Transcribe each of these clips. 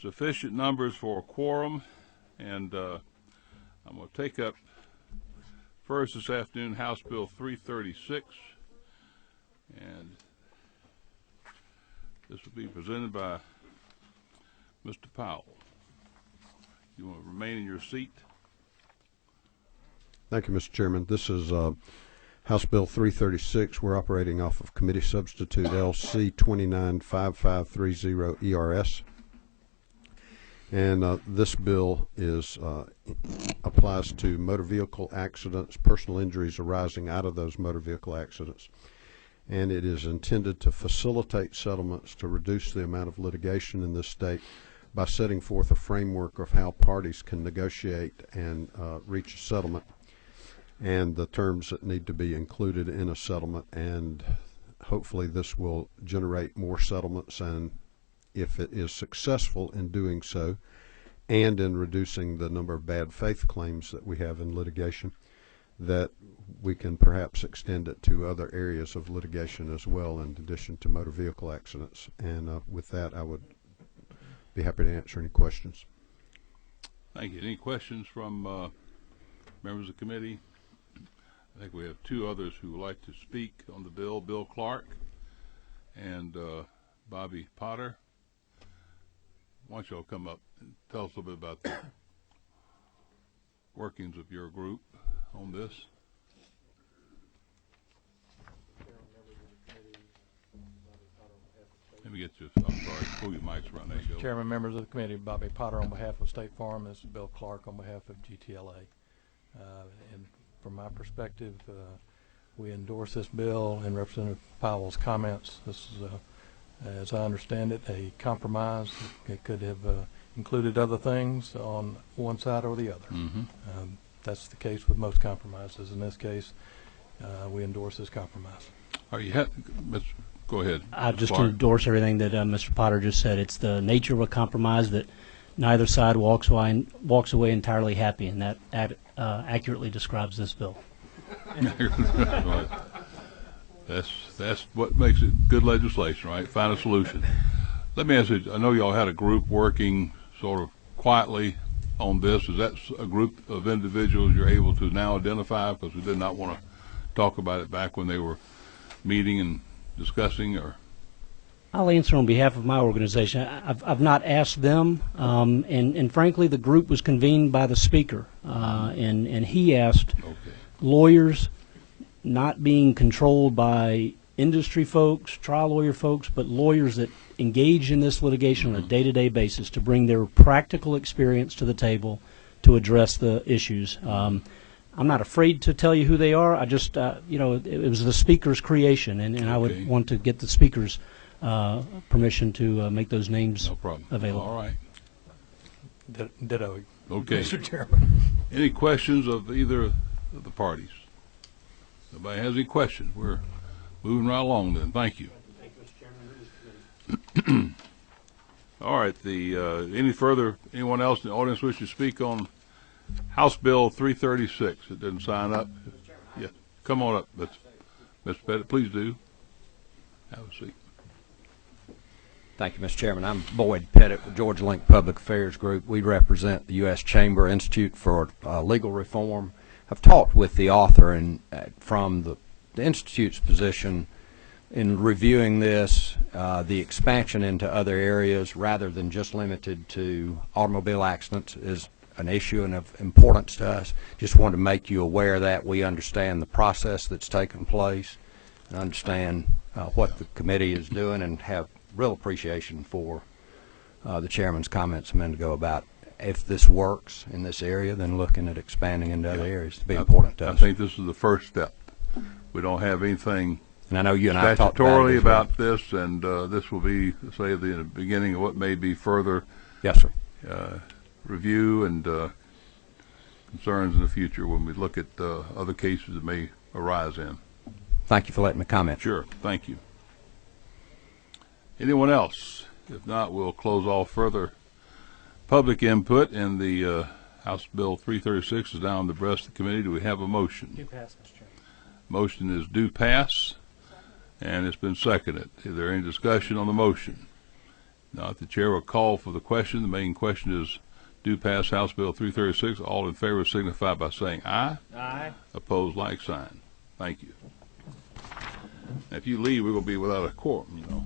sufficient numbers for a quorum, and I'm going to take up first this afternoon House Bill 336, and this will be presented by Mr. Powell. You want to remain in your seat? Thank you, Mr. Chairman. This is House Bill 336. We're operating off of Committee Substitute LC 295530 ERS. And this bill applies to motor vehicle accidents, personal injuries arising out of those motor vehicle accidents. And it is intended to facilitate settlements to reduce the amount of litigation in this state by setting forth a framework of how parties can negotiate and reach a settlement, and the terms that need to be included in a settlement. And hopefully this will generate more settlements, and if it is successful in doing so and in reducing the number of bad faith claims that we have in litigation, that we can perhaps extend it to other areas of litigation as well, in addition to motor vehicle accidents. And with that, I would be happy to answer any questions. Thank you. Any questions from members of the committee? I think we have two others who would like to speak on the bill, Bill Clark and Bobby Potter. Why don't y'all come up and tell us a little bit about the workings of your group on this? Let me get you, I'm sorry, pull your mics around. There you go. Chairman, members of the committee, Bobby Potter on behalf of State Farm. This is Bill Clark on behalf of GTLA. And from my perspective, we endorse this bill and Representative Powell's comments. This is, as I understand it, a compromise. It could have included other things on one side or the other. Mm-hmm. That's the case with most compromises. In this case, we endorse this compromise. Are you go ahead. I just endorse everything that Mr. Potter just said. It's the nature of a compromise that neither side walks away entirely happy, and that accurately describes this bill. Right. That's what makes it good legislation, right? Find a solution. Let me ask you, I know y'all had a group working sort of quietly on this. Is that a group of individuals you're able to now identify, because we did not want to talk about it back when they were meeting and discussing? Or I'll answer on behalf of my organization. I've not asked them, and frankly, the group was convened by the speaker, and he asked lawyers, not being controlled by industry folks, trial lawyer folks, but lawyers that engage in this litigation on a day-to-day basis, to bring their practical experience to the table to address the issues. I'm not afraid to tell you who they are. I just, you know, it was the speaker's creation, and I would want to get the speaker's permission to make those names available. All right. Ditto. Okay. Mr. Chairman. Any questions of either of the parties? Nobody has any questions? We're moving right along then. Thank you. Thank you, Mr. Chairman. All right. Anyone else in the audience wish to speak on House Bill 336? It didn't sign up. Yeah, come on up, Mr. Pettit. Please do. Have a seat. Thank you, Mr. Chairman. I'm Boyd Pettit with Georgia Link Public Affairs Group. We represent the U.S. Chamber Institute for Legal Reform. I've talked with the author, and from the Institute's position in reviewing this, the expansion into other areas rather than just limited to automobile accidents is an issue and of importance to us. Just wanted to make you aware that we understand the process that's taken place and understand what the committee is doing, and have real appreciation for the chairman's comments a minute ago about if this works in this area, then looking at expanding into other areas to be important to us. I think this is the first step. We don't have anything and I know you and I talked about this, and this will be, say, the beginning of what may be further review and concerns in the future when we look at other cases that may arise in. Thank you for letting me comment. Sure. Thank you. Anyone else? If not, we'll close off further public input, and the House Bill 336 is now on the breast of the committee. Do we have a motion? Do pass, Mr. Chairman. Motion is due pass, and it's been seconded. Is there any discussion on the motion? Now, the chair will call for the question. The main question is, do pass House Bill 336. All in favor signify by saying aye. Aye. Opposed, like sign. Thank you. Now, if you leave, we're going to be without a quorum, you know.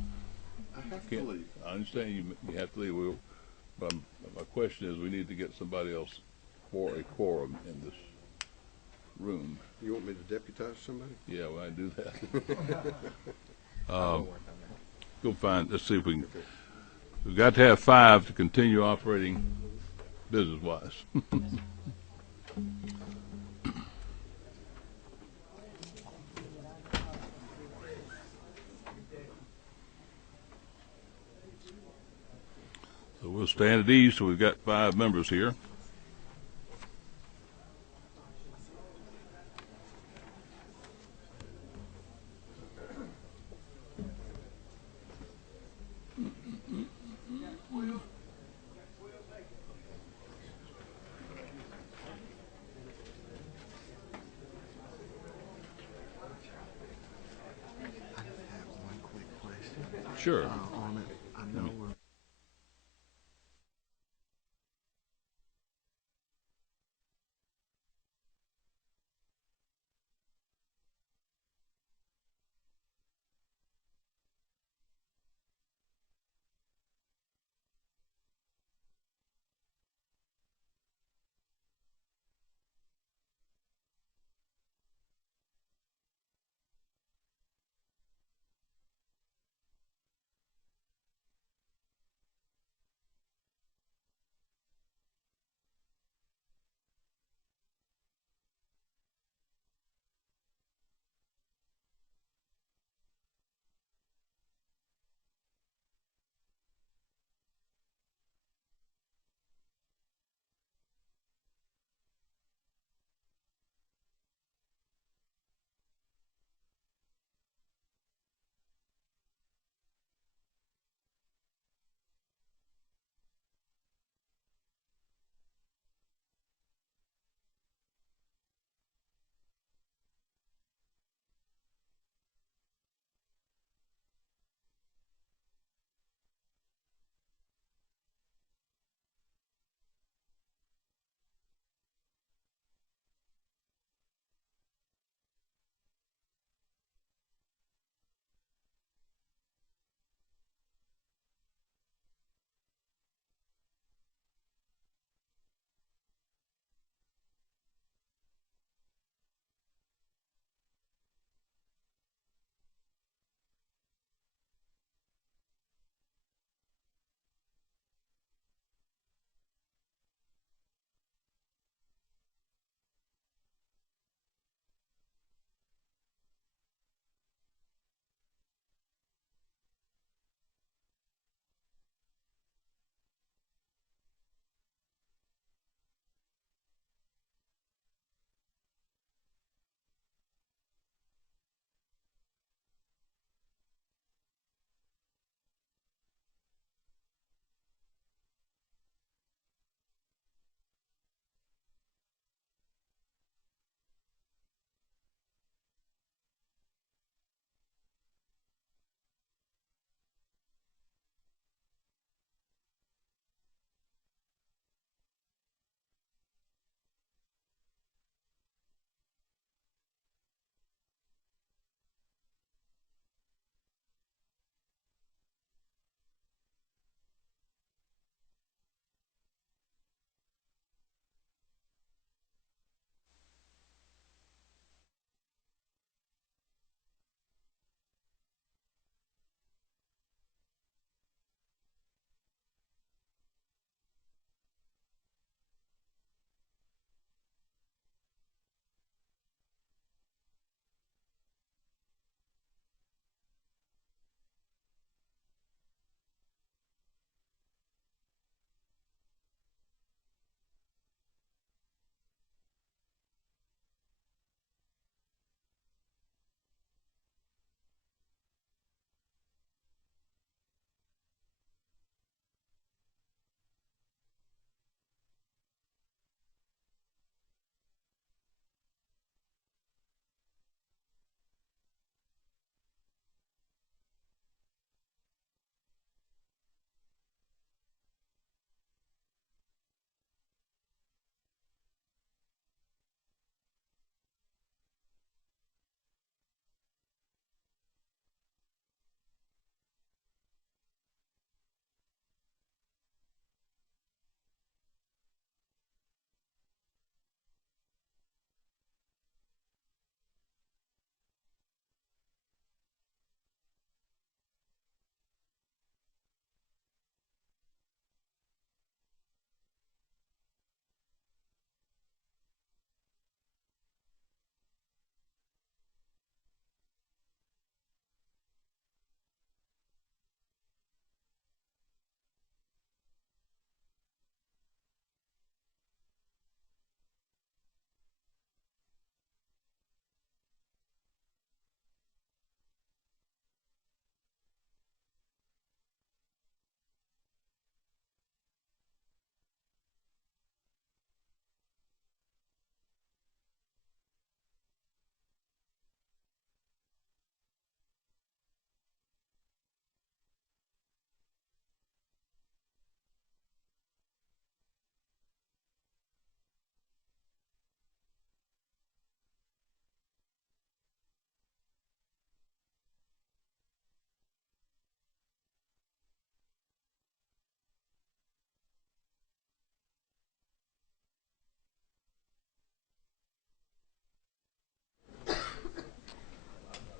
I have Can't- I understand you have to leave, but my question is, we need to get somebody else for a quorum in this room. You want me to deputize somebody? Yeah, when I do that. Go find, let's see if we can, we've got to have 5 to continue operating business-wise. So we'll stand at ease, so we've got 5 members here. One quick question Sure. on it. I know we're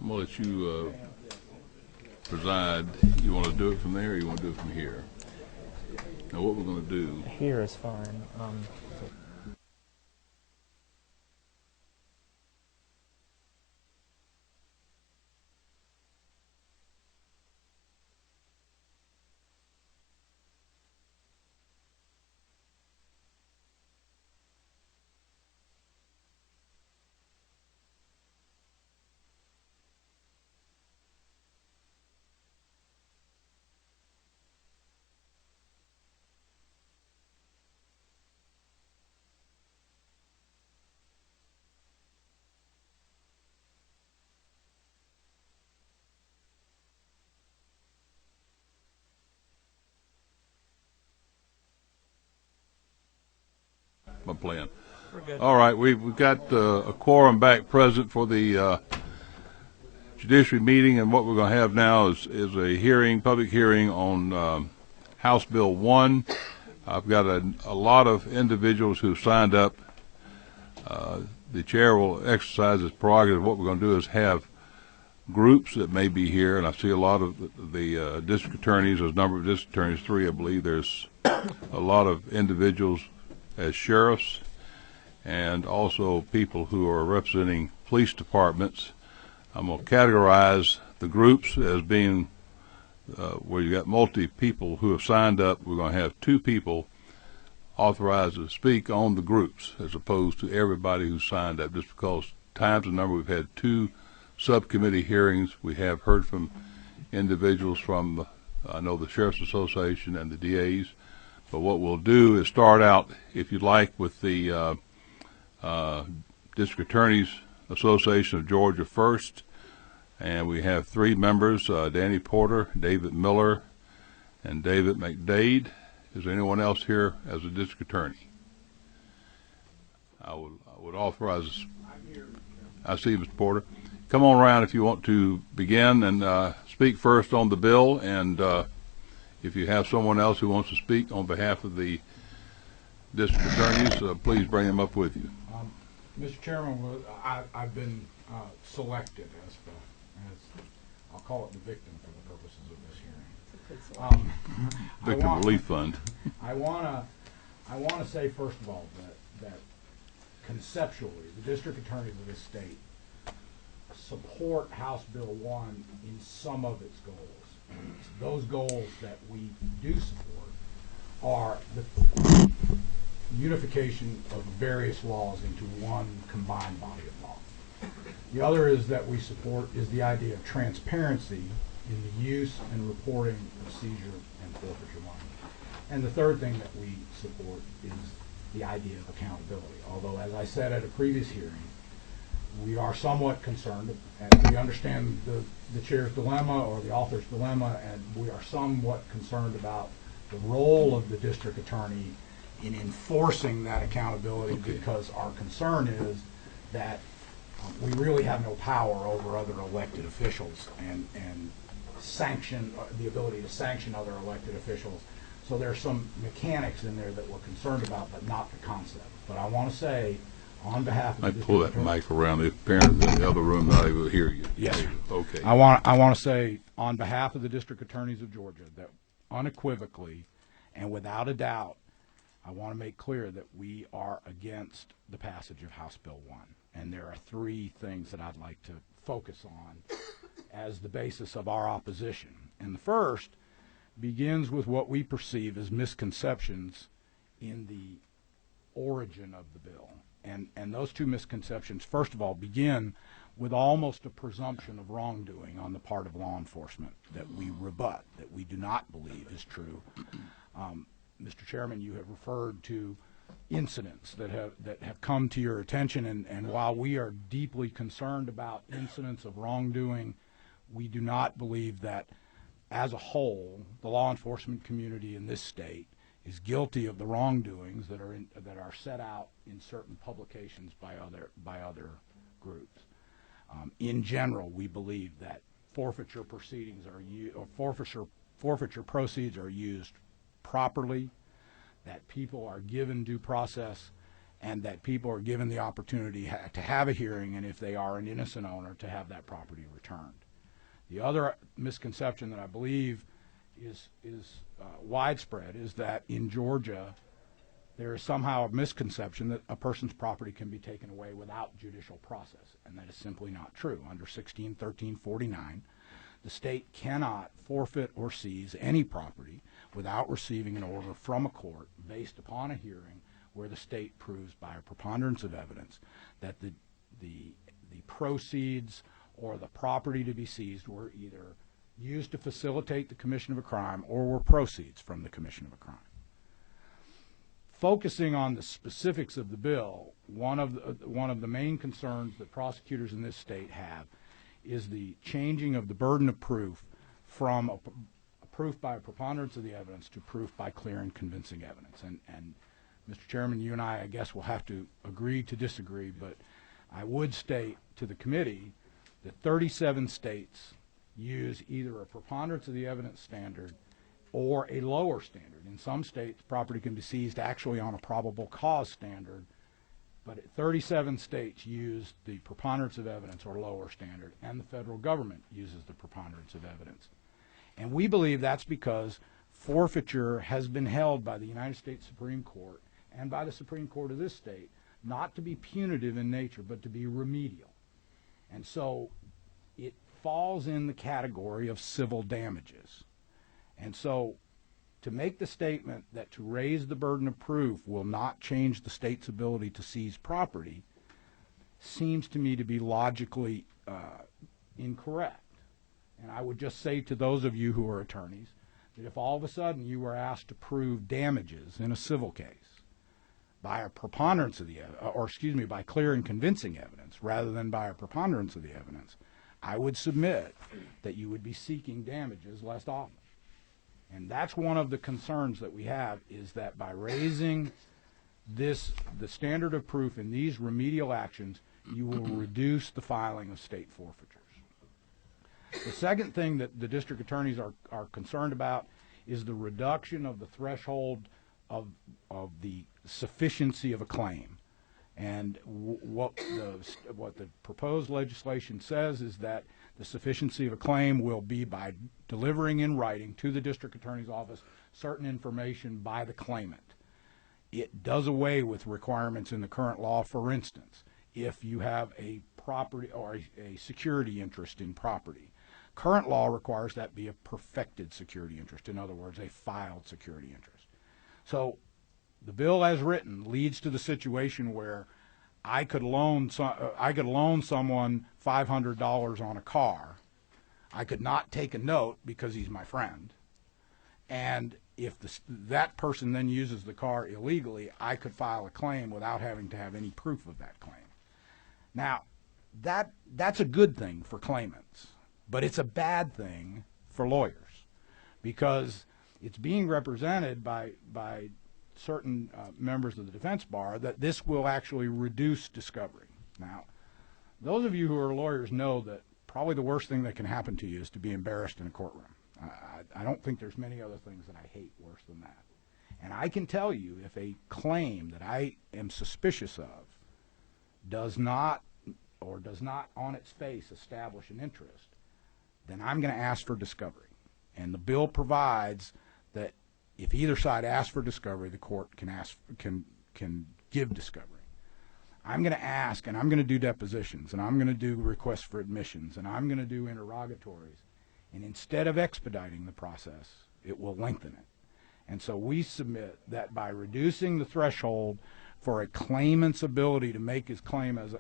I'm gonna let you preside. You want to do it from there, or you want to do it from here? Now, what we're going to do? Here is fine. My plan. We're good. All right, we've got a quorum back present for the judiciary meeting, and what we're going to have now is a hearing, public hearing on House Bill 1. I've got a lot of individuals who've signed up. The chair will exercise his prerogative. What we're going to do is have groups that may be here, and I see a lot of the district attorneys. There's a number of district attorneys, 3 I believe. There's a lot of individuals as sheriffs, and also people who are representing police departments. I'm going to categorize the groups as being where you got multi people who have signed up. We're going to have 2 people authorized to speak on the groups as opposed to everybody who signed up, just because times and number. We've had 2 subcommittee hearings. We have heard from individuals from I know the Sheriff's Association and the DAs. But what we'll do is start out, if you'd like, with the District Attorneys Association of Georgia first. And we have 3 members, Danny Porter, David Miller, and David McDade. Is there anyone else here as a district attorney? I would authorize. I see Mr. Porter. Come on around if you want to begin and speak first on the bill, and if you have someone else who wants to speak on behalf of the district attorneys, please bring them up with you. Mr. Chairman, I've been selected as I'll call it the victim for the purposes of this hearing. Victim Relief Fund. I want to say first of all that conceptually, the district attorneys of this state support House Bill 1 in some of its goals. Those goals that we do support are the unification of various laws into one combined body of law. The other is that we support is the idea of transparency in the use and reporting of seizure and forfeiture money. And the third thing that we support is the idea of accountability. Although, as I said at a previous hearing, we are somewhat concerned, and we understand the chair's dilemma or the author's dilemma, and we are somewhat concerned about the role of the district attorney in enforcing that accountability, because our concern is that we really have no power over other elected officials and sanction, the ability to sanction other elected officials. So there's some mechanics in there that we're concerned about, but not the concept. But I want to say, on behalf of I pull that mic around. The parents in the other room not able to hear you. Yes. Okay. I want to say, on behalf of the district attorneys of Georgia, that unequivocally and without a doubt, I want to make clear that we are against the passage of House Bill 1. And there are 3 things that I'd like to focus on as the basis of our opposition. And the first begins with what we perceive as misconceptions in the origin of the bill. And those 2 misconceptions, first of all, begin with almost a presumption of wrongdoing on the part of law enforcement that we rebut, that we do not believe is true. Mr. Chairman, you have referred to incidents that have come to your attention, and while we are deeply concerned about incidents of wrongdoing, we do not believe that, as a whole, the law enforcement community in this state is guilty of the wrongdoings that are set out in certain publications by other groups. In general, we believe that forfeiture proceedings forfeiture proceeds are used properly, that people are given due process, and that people are given the opportunity to have a hearing, and if they are an innocent owner, to have that property returned. The other misconception that I believe is widespread is that in Georgia there is somehow a misconception that a person's property can be taken away without judicial process, and that is simply not true. Under 161349, the state cannot forfeit or seize any property without receiving an order from a court based upon a hearing where the state proves by a preponderance of evidence that the proceeds or the property to be seized were either used to facilitate the commission of a crime or were proceeds from the commission of a crime. Focusing on the specifics of the bill, one of the main concerns that prosecutors in this state have is the changing of the burden of proof from a proof by a preponderance of the evidence to proof by clear and convincing evidence. And Mr. Chairman, you and I guess, will have to agree to disagree, but I would state to the committee that 37 states use either a preponderance of the evidence standard or a lower standard. In some states, property can be seized actually on a probable cause standard, but 37 states use the preponderance of evidence or lower standard, and the federal government uses the preponderance of evidence. And we believe that's because forfeiture has been held by the United States Supreme Court and by the Supreme Court of this state not to be punitive in nature, but to be remedial. And so it falls in the category of civil damages. And so to make the statement that to raise the burden of proof will not change the state's ability to seize property seems to me to be logically incorrect. And I would just say to those of you who are attorneys that if all of a sudden you were asked to prove damages in a civil case by a preponderance of the by clear and convincing evidence rather than by a preponderance of the evidence, I would submit that you would be seeking damages less often. And that's one of the concerns that we have, is that by raising the standard of proof in these remedial actions, you will reduce the filing of state forfeitures. The second thing that the district attorneys are concerned about is the reduction of the threshold of the sufficiency of a claim. And what the proposed legislation says is that the sufficiency of a claim will be by delivering in writing to the district attorney's office certain information by the claimant. It does away with requirements in the current law. For instance, if you have a property or a security interest in property, current law requires that be a perfected security interest. In other words, a filed security interest. So the bill as written leads to the situation where I could loan someone $500 on a car. I could not take a note because he's my friend. And if that person then uses the car illegally, I could file a claim without having to have any proof of that claim. Now, that's a good thing for claimants, but it's a bad thing for lawyers because it's being represented by certain members of the defense bar that this will actually reduce discovery. Now, those of you who are lawyers know that probably the worst thing that can happen to you is to be embarrassed in a courtroom. I don't think there's many other things that I hate worse than that. And I can tell you, if a claim that I am suspicious of does not on its face establish an interest, then I'm going to ask for discovery. And the bill provides that if either side asks for discovery, the court can give discovery. I'm going to ask, and I'm going to do depositions, and I'm going to do requests for admissions, and I'm going to do interrogatories. And instead of expediting the process, it will lengthen it. And so we submit that by reducing the threshold for a claimant's ability to make his claim as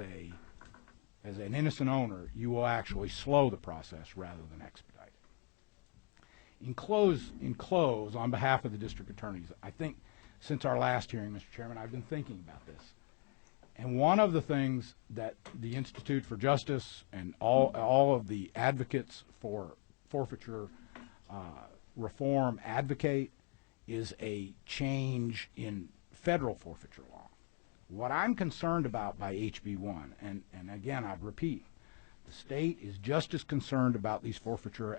an innocent owner, you will actually slow the process rather than expedite it. In close, on behalf of the district attorneys, I think since our last hearing, Mr. Chairman, I've been thinking about this. And one of the things that the Institute for Justice and all of the advocates for forfeiture reform advocate is a change in federal forfeiture law. What I'm concerned about by HB1, and again, I'd repeat, the state is just as concerned about these forfeiture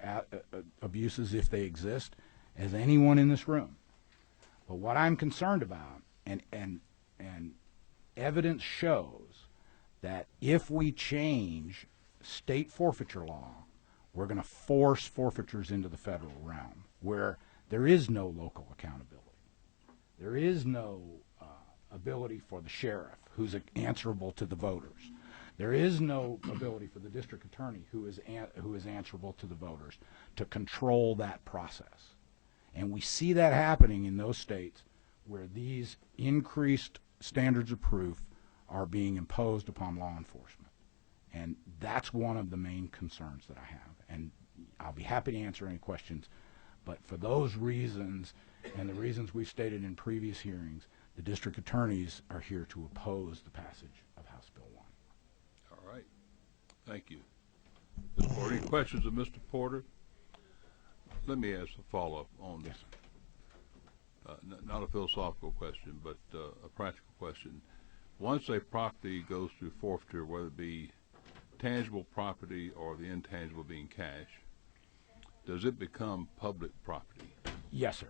abuses, if they exist, as anyone in this room. But what I'm concerned about, and and evidence shows that if we change state forfeiture law, we're going to force forfeitures into the federal realm, where there is no local accountability. There is no ability for the sheriff, who's answerable to the voters. There is no ability for the district attorney, who is answerable to the voters, to control that process. And we see that happening in those states where these increased standards of proof are being imposed upon law enforcement. And that's one of the main concerns that I have. And I'll be happy to answer any questions. But for those reasons and the reasons we've stated in previous hearings, the district attorneys are here to oppose the passage of House Bill 1. All right. Thank you. Ms. Porter, any questions of Mr. Porter? Let me ask a follow-up on this. Not a philosophical question, but a practical question. Once a property goes through forfeiture, whether it be tangible property or the intangible being cash, does it become public property? Yes, sir.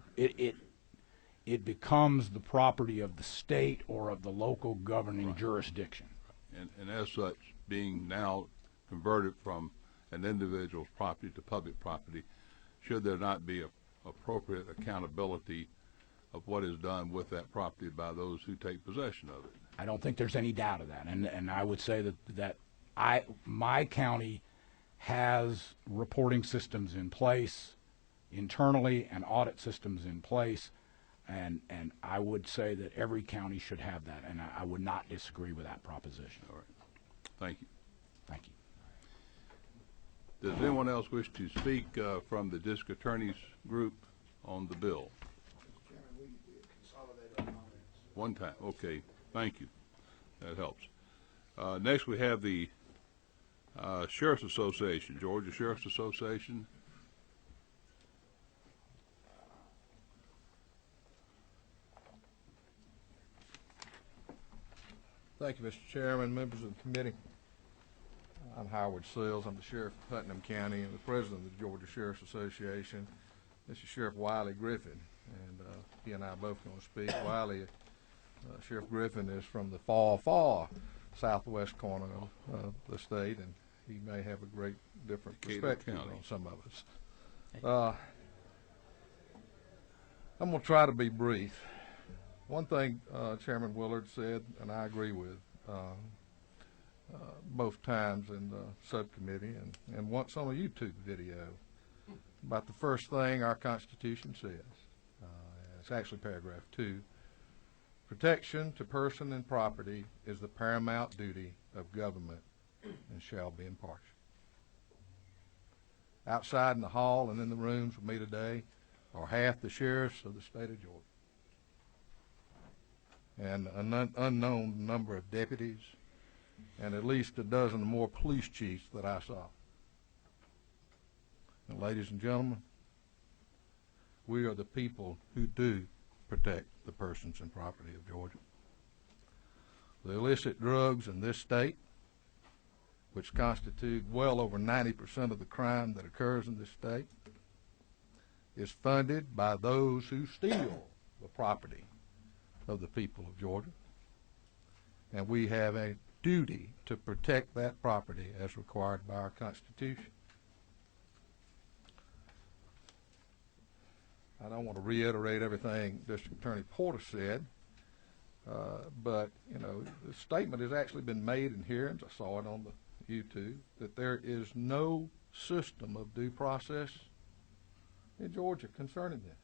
It becomes the property of the state or of the local governing jurisdiction. And as such, being now converted from an individual's property to public property, should there not be appropriate accountability of what is done with that property by those who take possession of it? I don't think there's any doubt of that. And I would say that my county has reporting systems in place internally and audit systems in place. And I would say that every county should have that, and I would not disagree with that proposition. All right. Thank you. Thank you. Does anyone else wish to speak from the district attorney's group on the bill? Chairman, we consolidate our comments. One time. Okay. Thank you. That helps. Next, we have the Sheriff's Association, Georgia Sheriff's Association. Thank you, Mr. Chairman, members of the committee. I'm Howard Sills. I'm the Sheriff of Putnam County and the President of the Georgia Sheriff's Association. This is Sheriff Wiley Griffin, and he and I are both going to speak. Wiley, Sheriff Griffin is from the far southwest corner of the state, and he may have a great different perspective on some of us. I'm going to try to be brief. One thing Chairman Willard said, and I agree with, both times in the subcommittee and once on a YouTube video, about the first thing our Constitution says. It's actually paragraph 2. Protection to person and property is the paramount duty of government and shall be impartial. Outside in the hall and in the rooms with me today are half the sheriffs of the state of Georgia, and an unknown number of deputies, and at least a dozen or more police chiefs that I saw. And ladies and gentlemen, we are the people who do protect the persons and property of Georgia. The illicit drugs in this state, which constitute well over 90% of the crime that occurs in this state, is funded by those who steal the property of the people of Georgia. And we have a duty to protect that property as required by our Constitution. I don't want to reiterate everything District Attorney Porter said, but, you know, the statement has actually been made in hearings, I saw it on the YouTube, that there is no system of due process in Georgia concerning this.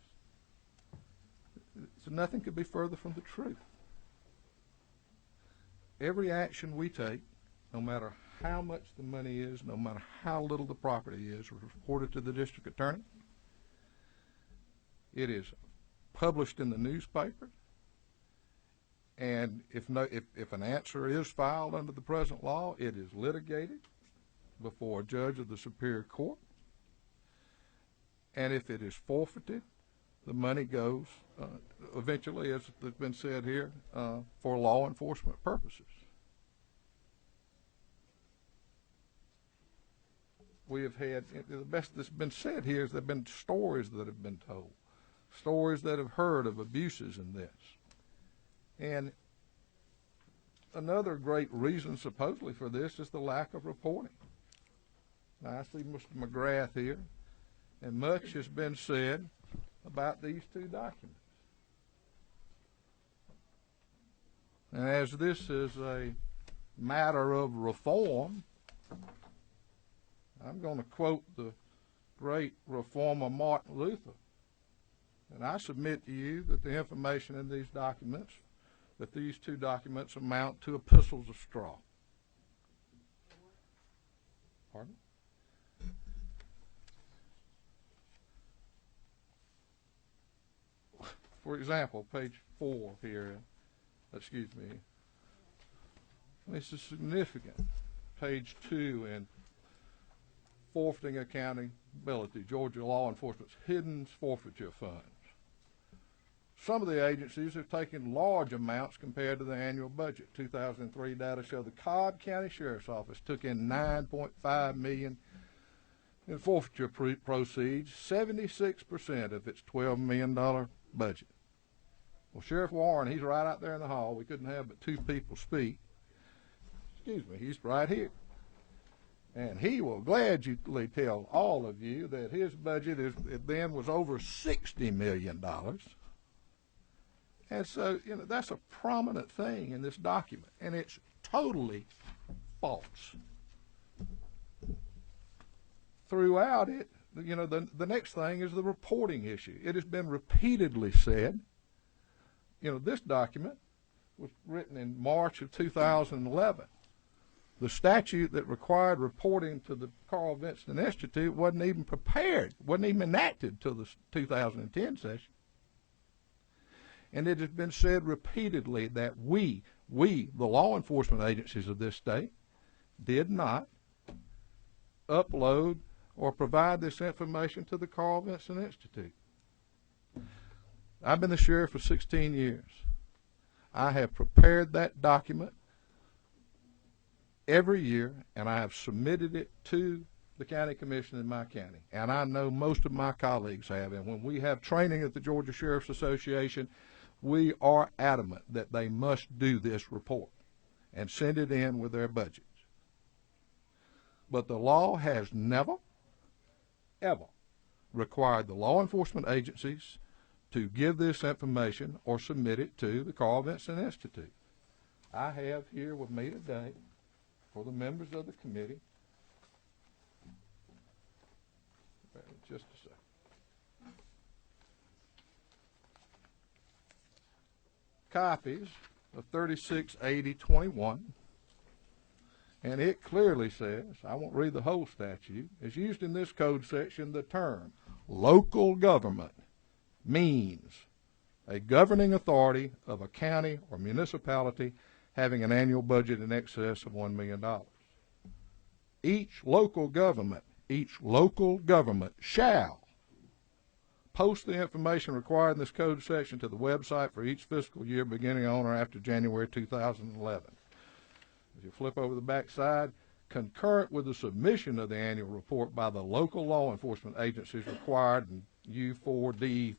So nothing could be further from the truth. Every action we take, no matter how much the money is, no matter how little the property is, reported to the district attorney. It is published in the newspaper, and if an answer is filed under the present law, it is litigated before a judge of the Superior Court, and if it is forfeited, the money goes eventually, as has been said here, for law enforcement purposes. We have had, the best that's been said here is there have been stories that have been told, stories that have heard of abuses in this. And another great reason supposedly for this is the lack of reporting. Now I see Mr. McGrath here, and much has been said about these two documents. And as this is a matter of reform, I'm going to quote the great reformer Martin Luther. And I submit to you that the information in these documents, that these two documents amount to epistles of straw. Pardon? For example, page 4 here, excuse me, this is significant. Page 2 in Forfeiting Accountability, Georgia Law Enforcement's Hidden Forfeiture Funds. Some of the agencies have taken large amounts compared to the annual budget. 2003 data show the Cobb County Sheriff's Office took in $9.5 million in forfeiture proceeds, 76% of its $12 million budget. Well, Sheriff Warren, he's right out there in the hall. We couldn't have but two people speak. Excuse me, he's right here. And he will gladly tell all of you that his budget then was over $60 million. And so, that's a prominent thing in this document, and it's totally false. Throughout it, the next thing is the reporting issue. It has been repeatedly said, this document was written in March of 2011. The statute that required reporting to the Carl Vinson Institute wasn't even prepared, wasn't even enacted till the 2010 session. And it has been said repeatedly that we, the law enforcement agencies of this state, did not upload or provide this information to the Carl Vinson Institute. I've been the sheriff for 16 years. I have prepared that document every year, and I have submitted it to the county commission in my county. And I know most of my colleagues have. And when we have training at the Georgia Sheriff's Association, we are adamant that they must do this report and send it in with their budgets. But the law has never, ever required the law enforcement agencies to give this information or submit it to the Carl Vinson Institute. I have here with me today, for the members of the committee, just a second. Copies of 368021, and it clearly says, I won't read the whole statute, it's used in this code section, the term local government means a governing authority of a county or municipality having an annual budget in excess of $1 million. Each local government shall post the information required in this code section to the website for each fiscal year beginning on or after January 2011. As you flip over the back side, concurrent with the submission of the annual report by the local law enforcement agencies required in U4D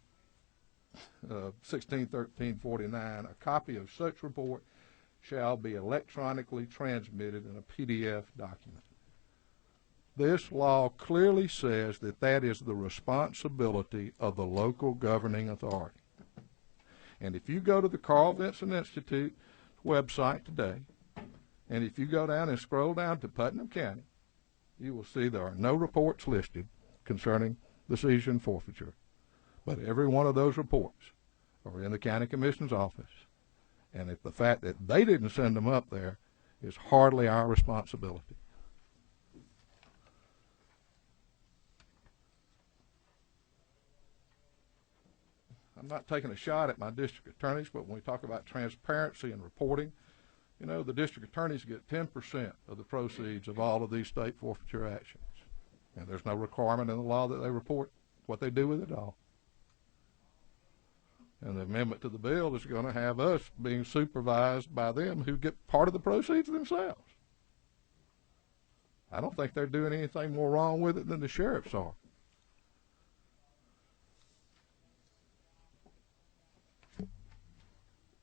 161349, a copy of such report shall be electronically transmitted in a PDF document. This law clearly says that that is the responsibility of the local governing authority. And if you go to the Carl Vinson Institute website today, and if you go down and scroll down to Putnam County, you will see there are no reports listed concerning the seizure and forfeiture. But every one of those reports are in the county commissioner's office. And if the fact that they didn't send them up there is hardly our responsibility. I'm not taking a shot at my district attorneys, but when we talk about transparency and reporting, the district attorneys get 10% of the proceeds of all of these state forfeiture actions. And there's no requirement in the law that they report what they do with it all. And the amendment to the bill is going to have us being supervised by them who get part of the proceeds themselves. I don't think they're doing anything more wrong with it than the sheriffs are.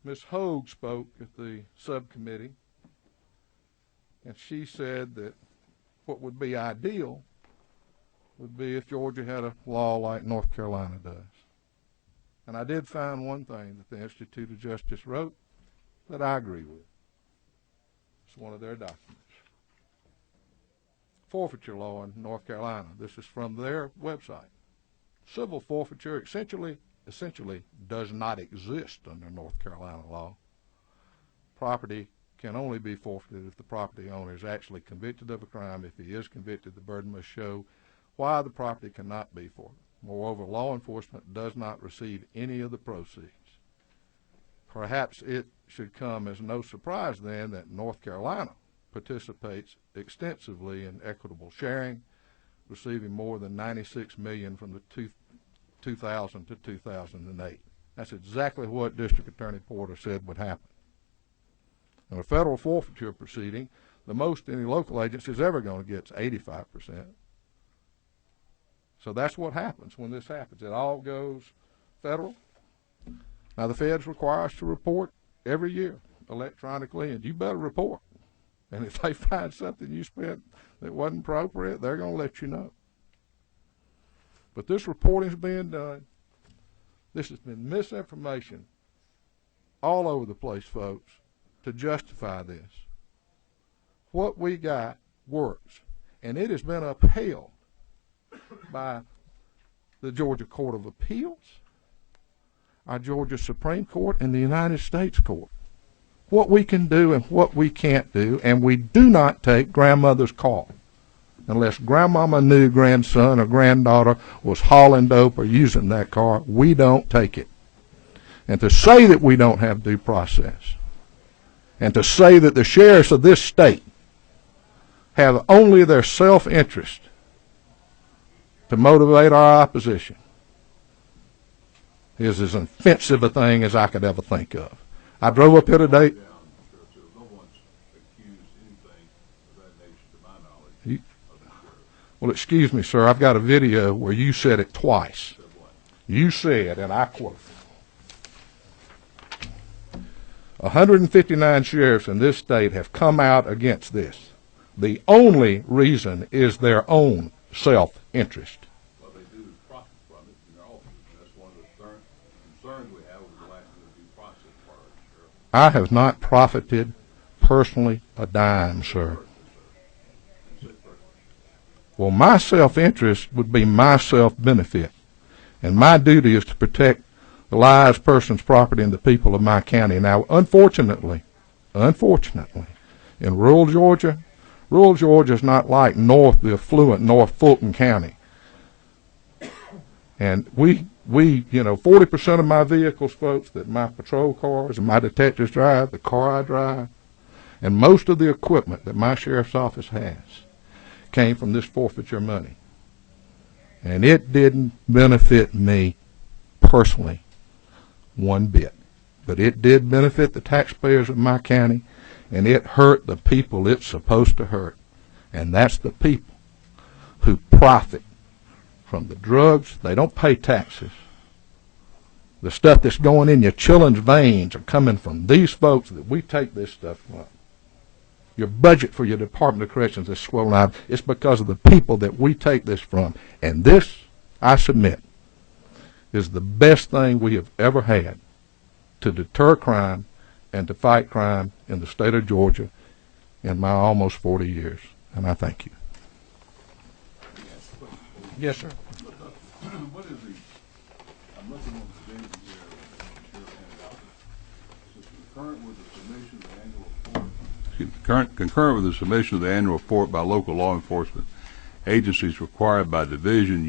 Ms. Hogue spoke at the subcommittee And she said that what would be ideal would be if Georgia had a law like North Carolina does. And I did find one thing that the Institute of Justice wrote that I agree with. It's one of their documents. Forfeiture law in North Carolina. This is from their website. Civil forfeiture essentially does not exist under North Carolina law. Property can only be forfeited if the property owner is actually convicted of a crime. If he is convicted, the burden must show why the property cannot be forfeited. Moreover, law enforcement does not receive any of the proceeds. Perhaps it should come as no surprise then that North Carolina participates extensively in equitable sharing, receiving more than $96 million from the 2000 to 2008. That's exactly what District Attorney Porter said would happen. In a federal forfeiture proceeding, the most any local agency is ever going to get is 85%. So that's what happens when this happens. It all goes federal. Now the feds require us to report every year electronically, and you better report. And if they find something you spent that wasn't appropriate, they're going to let you know. But this reporting's being done. This has been misinformation all over the place, folks, to justify this. What we got works, and it has been upheld by the Georgia Court of Appeals, our Georgia Supreme Court, and the United States Court. What we can do and what we can't do, and we do not take grandmother's call unless grandmama knew grandson or granddaughter was hauling dope or using that car. We don't take it. And to say that we don't have due process, and to say that the sheriffs of this state have only their self-interest to motivate our opposition, is as offensive a thing as I could ever think of. I drove up here today. Well, excuse me, sir, I've got a video where you said it twice. You said, and I quote, 159 sheriffs in this state have come out against this. The only reason is their own self-interest. What they do is profit from it in their offices. That's one of the concerns we have with the lack of the due process part of it, Sheriff. I have not profited personally a dime, sir. Well, my self-interest would be my self-benefit, and my duty is to protect the lives, persons, property, and the people of my county. Now, unfortunately, in rural Georgia is not like the affluent North Fulton County. And we 40% of my vehicles, folks, that my patrol cars and my detectives drive, the car I drive, and most of the equipment that my sheriff's office has came from this forfeiture money. And it didn't benefit me personally one bit. But it did benefit the taxpayers of my county, and it hurt the people it's supposed to hurt. And that's the people who profit from the drugs. They don't pay taxes. The stuff that's going in your children's veins are coming from these folks that we take this stuff from. Your budget for your Department of Corrections is swollen out. It's because of the people that we take this from. And this, I submit, is the best thing we have ever had to deter crime and to fight crime in the state of Georgia in my almost 40 years. And I thank you. Yes, sir. What is the, I'm looking on the date here, Sheriff handed out. It says concurrent with the submission of the annual report. Concurrent with the submission of the annual report by local law enforcement agencies required by Division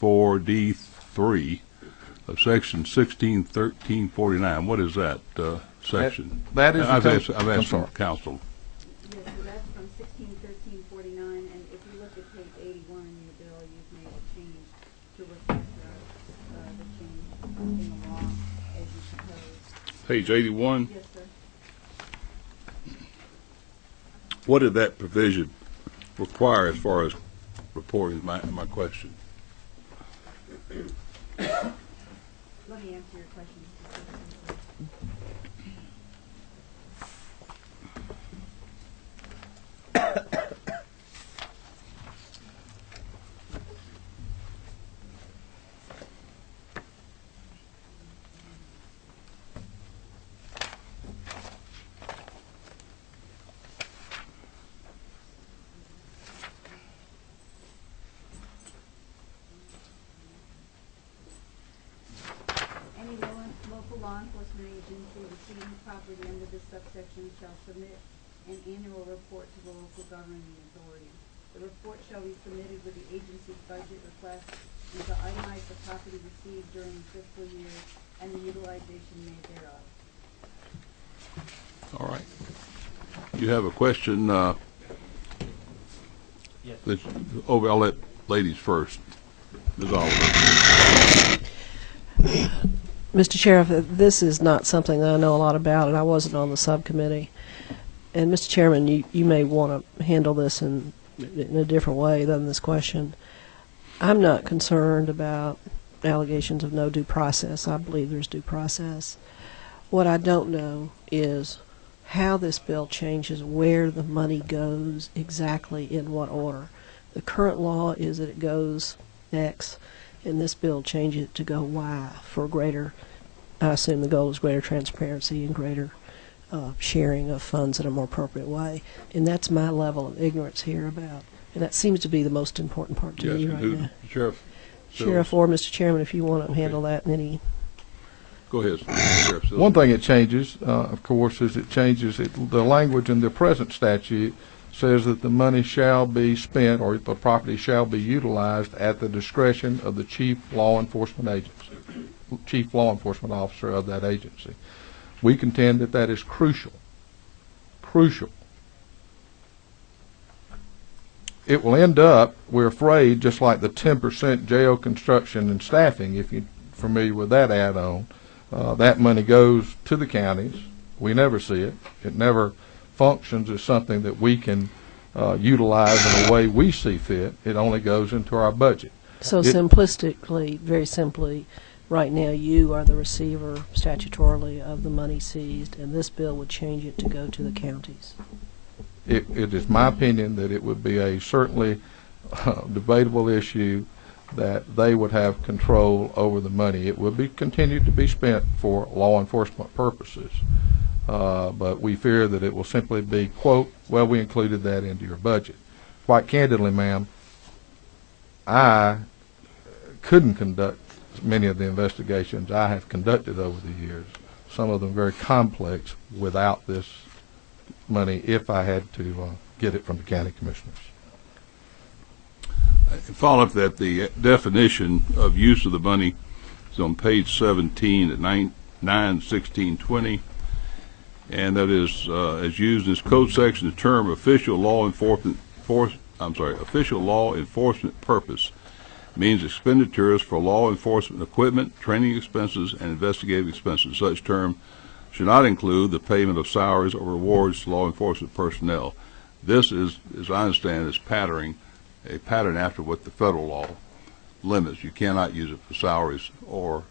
U4D3 of Section 161349. What is that section? That is. I've asked from counsel. Yes, so that's from 161349, and if you look at page 81 in your bill, you've made a change to reflect the change in the law as you proposed. Page 81. Yes, sir. What did that provision require as far as reporting? My question. Let me answer your question. law enforcement agency receiving property under this subsection shall submit an annual report to the local governing authority. The report shall be submitted with the agency's budget request and shall itemize the property received during the fiscal year and the utilization made thereof. All right. You have a question? Yes. I'll let ladies first. Ms. Oliver. Mr. Sheriff, this is not something that I know a lot about, and I wasn't on the subcommittee. And Mr. Chairman, you may want to handle this in a different way than this question. I'm not concerned about allegations of no due process. I believe there's due process. What I don't know is how this bill changes where the money goes, exactly in what order. The current law is that it goes X, and this bill changes it to go Y for greater, I assume the goal is greater transparency and greater sharing of funds in a more appropriate way. And that's my level of ignorance here about, and that seems to be the most important part to me right now. Sheriff? Sheriff or Mr. Chairman, if you want to handle that in any. Go ahead, Sheriff. One thing it changes, of course, is it changes the language in the present statute says that the money shall be spent or the property shall be utilized at the discretion of the chief law enforcement officer of that agency. We contend that that is crucial. Crucial. It will end up, we're afraid, just like the 10% jail construction and staffing, if you're familiar with that add-on, that money goes to the counties. We never see it. It never functions as something that we can utilize in a way we see fit. It only goes into our budget. So simplistically, very simply, right now you are the receiver statutorily of the money seized, and this bill would change it to go to the counties. It is my opinion that it would be a certainly debatable issue that they would have control over the money. It would be continued to be spent for law enforcement purposes. But we fear that it will simply be, quote, well, we included that into your budget. Quite candidly, ma'am, I couldn't conduct many of the investigations I have conducted over the years, some of them very complex, without this money if I had to get it from the county commissioners. Follow up that the definition of use of the money is on page 17 at 9/16/20. And that is, as used in this code section, the term official law enforcement purpose means expenditures for law enforcement equipment, training expenses, and investigative expenses. Such term should not include the payment of salaries or rewards to law enforcement personnel. This is, as I understand, is a pattern after what the federal law limits. You cannot use it for salaries or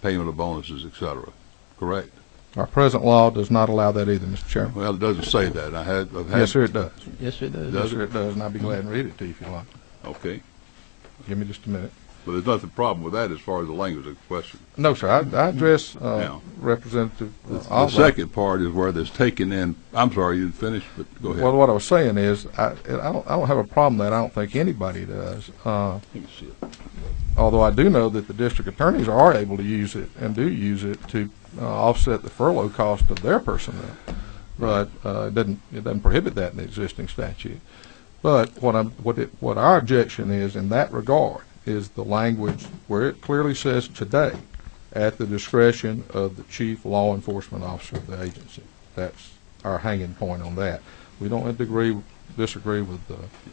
payment of bonuses, etc. Correct? Our present law does not allow that either, Mr. Chairman. Well, it doesn't say that. Yes, sir, it does. Yes, it does. Yes, sir, it does, and I'll be glad to read it to you if you like. Okay. Give me just a minute. But there's nothing problem with that as far as the language of the question. No, sir. I address Representative The second part is where there's taken in. I'm sorry, you didn't finish, but go ahead. Well, what I was saying is I don't have a problem with that. I don't think anybody does. Let me see it. Although I do know that the district attorneys are able to use it and do use it to offset the furlough cost of their personnel, but it doesn't prohibit that in the existing statute. But what our objection is in that regard is the language where it clearly says today, at the discretion of the chief law enforcement officer of the agency. That's our hanging point on that. We don't disagree with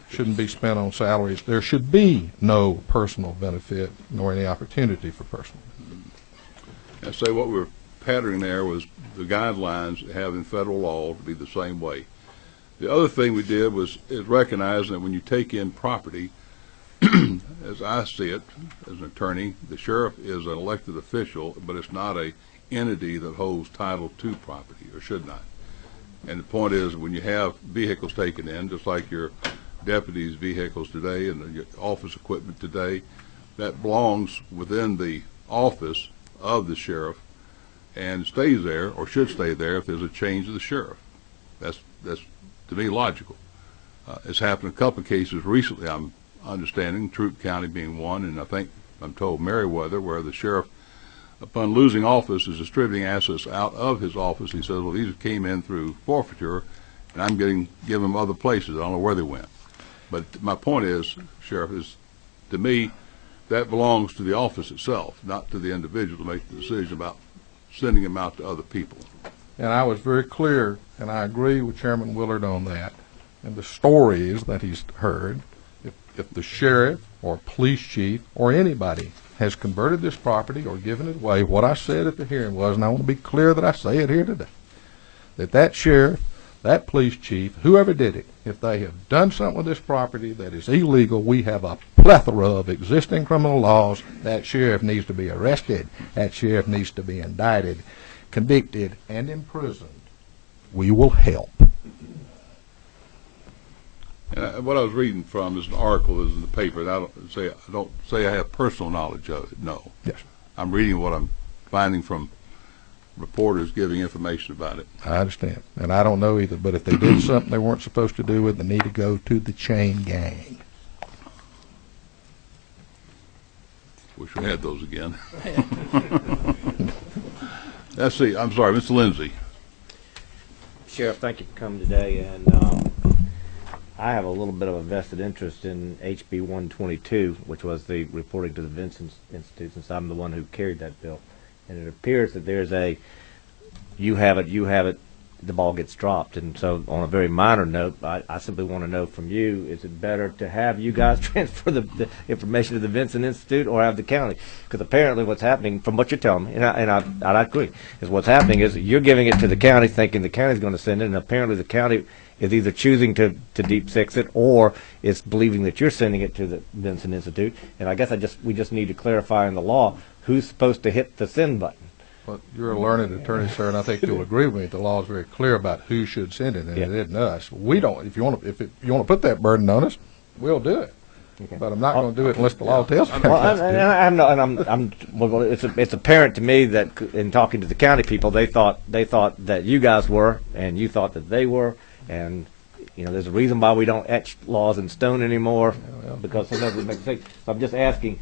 shouldn't be spent on salaries. There should be no personal benefit nor any opportunity for personal. I say what we're patterning there was the guidelines that have in federal law to be the same way. The other thing we did is recognize that when you take in property, as I see it as an attorney, the sheriff is an elected official, but it's not an entity that holds title to property, or should not. And the point is, when you have vehicles taken in, just like your deputies' vehicles today and your office equipment today, that belongs within the office of the sheriff and stays there, or should stay there, if there's a change of the sheriff. That's to me logical. It's happened in a couple of cases recently, I'm understanding, Troup County being one, and I think I'm told Meriwether, where the sheriff upon losing office, is distributing assets out of his office. He says, well, these came in through forfeiture, and I'm giving them other places. I don't know where they went. But my point is, Sheriff, is to me, that belongs to the office itself, not to the individual to make the decision about sending them out to other people. And I was very clear, and I agree with Chairman Willard on that. And the stories that he's heard, if the sheriff or police chief or anybody has converted this property or given it away, what I said at the hearing was, and I want to be clear that I say it here today, that sheriff, that police chief, whoever did it, if they have done something with this property that is illegal, we have a plethora of existing criminal laws. That sheriff needs to be arrested. That sheriff needs to be indicted, convicted, and imprisoned. We will help. And what I was reading from is an article that's in the paper, and I don't say I have personal knowledge of it. No. Yes. I'm reading what I'm finding from reporters giving information about it. I understand, and I don't know either, but if they did something they weren't supposed to do with, they need to go to the chain gang. Wish we had those again. Let's see. I'm sorry, Mr. Lindsay. Sheriff, thank you for coming today, and I have a little bit of a vested interest in HB 122, which was the reporting to the Vincent Institute, since I'm the one who carried that bill. And it appears that there's a, you have it, the ball gets dropped. And so on a very minor note, I simply want to know from you, is it better to have you guys transfer the information to the Vincent Institute or have the county? Because apparently what's happening, from what you're telling me, and I agree, is what's happening is you're giving it to the county thinking the county's going to send it, and apparently the county is either choosing to deep six it or is believing that you're sending it to the Vincent Institute. And I guess we just need to clarify in the law who's supposed to hit the send button. Well, you're a learned attorney, sir, and I think you'll agree with me. The law is very clear about who should send it, and it isn't us. We don't. If you want to put that burden on us, we'll do it. Okay. But I'm not going to do it unless the law tells me. Well, it's apparent to me that in talking to the county people, they thought that you guys were, and you thought that they were, and there's a reason why we don't etch laws in stone anymore, because sometimes we make mistakes. So I'm just asking,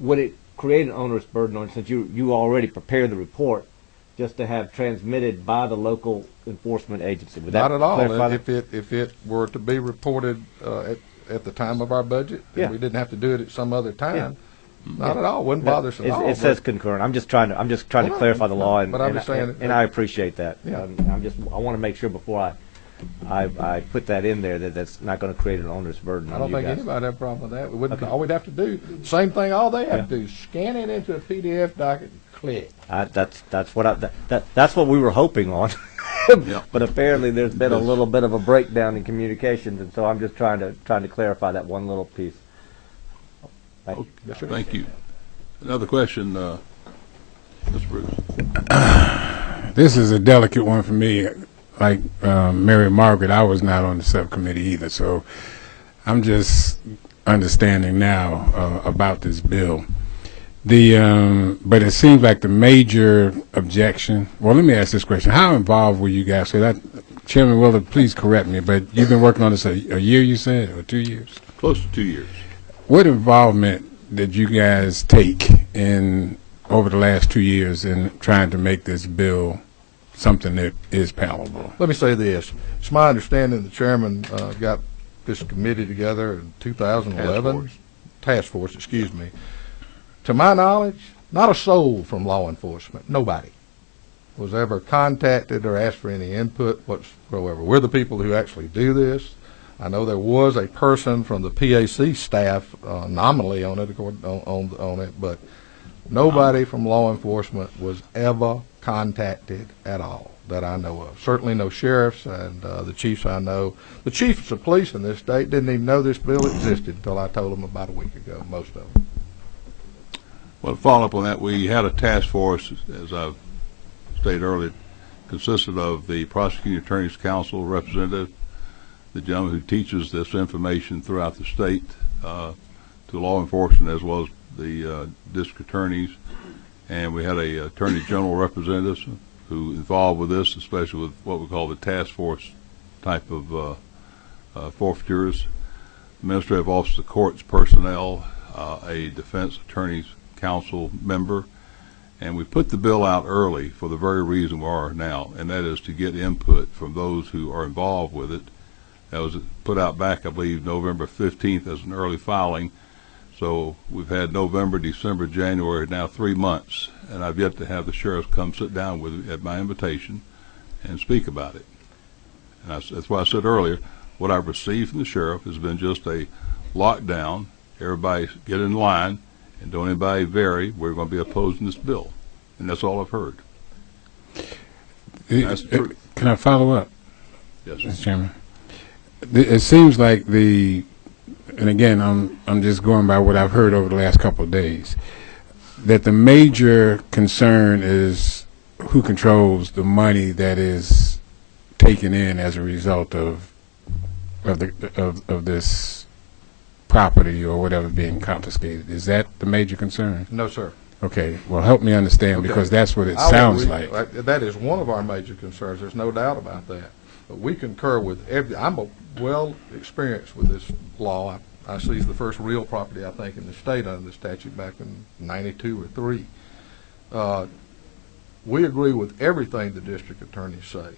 would it create an onerous burden on, since you already prepared the report, just to have transmitted by the local enforcement agency? Would that not at all. clarify If it were to be reported at the time of our budget, and we didn't have to do it at some other time. Not at all. Wouldn't bother us at all. It says concurrent. I'm just trying to clarify the law, and I appreciate that. Yeah. I want to make sure before I put that in there that's not going to create an onerous burden on you guys. I don't think anybody have a problem with that. We wouldn't. Okay. All we'd have to do, same thing. All they have to do is scan it into a PDF document, click. That's what we were hoping on. But apparently there's been a little bit of a breakdown in communications, and so I'm just trying to clarify that one little piece. Thank you. Yes, sir. Thank you. Another question, Mr. Bruce. This is a delicate one for me. Like Mary Margaret, I was not on the subcommittee either, so I'm just understanding now about this bill. But it seems like the major objection. Well, let me ask this question: how involved were you guys? So that, Chairman Willard, please correct me, but you've been working on this a year, you said, or 2 years? Close to 2 years. What involvement did you guys take in over the last 2 years in trying to make this bill something that is palatable? Let me say this. It's my understanding the chairman got this committee together in 2011. Task force, excuse me. To my knowledge, not a soul from law enforcement, nobody, was ever contacted or asked for any input whatsoever. We're the people who actually do this. I know there was a person from the PAC staff nominally on it, but nobody from law enforcement was ever contacted at all that I know of. Certainly no sheriffs, and the chiefs I know. The chiefs of police in this state didn't even know this bill existed until I told them about a week ago, most of them. Well, to follow up on that, we had a task force, as I've stated earlier, consisted of the Prosecuting Attorney's Council representative, the gentleman who teaches this information throughout the state to law enforcement, as well as the district attorneys, and we had a attorney general representative who involved with this, especially with what we call the task force type of forfeitures, administrative office of courts personnel, a defense attorney's council member, And we put the bill out early for the very reason we are now, and that is to get input from those who are involved with it. That was put out back, I believe, November 15th as an early filing. So we've had November, December, January, now 3 months, and I've yet to have the sheriff come sit down with me at my invitation and speak about it. And that's why I said earlier, what I've received from the sheriff has been just a lockdown. Everybody get in line, and don't anybody vary. We're going to be opposing this bill, and that's all I've heard. That's the truth. Can I follow up? Yes, Mr. Chairman? It seems like and again, I'm just going by what I've heard over the last couple of days, that the major concern is who controls the money that is taken in as a result of this property or whatever being confiscated. Is that the major concern? No, sir. Okay. Well, help me understand, Okay. because that's what it sounds like. That is one of our major concerns. There's no doubt about that. But we concur with I'm well experienced with this law. I seized the first real property, I think, in the state under the statute back in 92 or 3. We agree with everything the district attorneys say.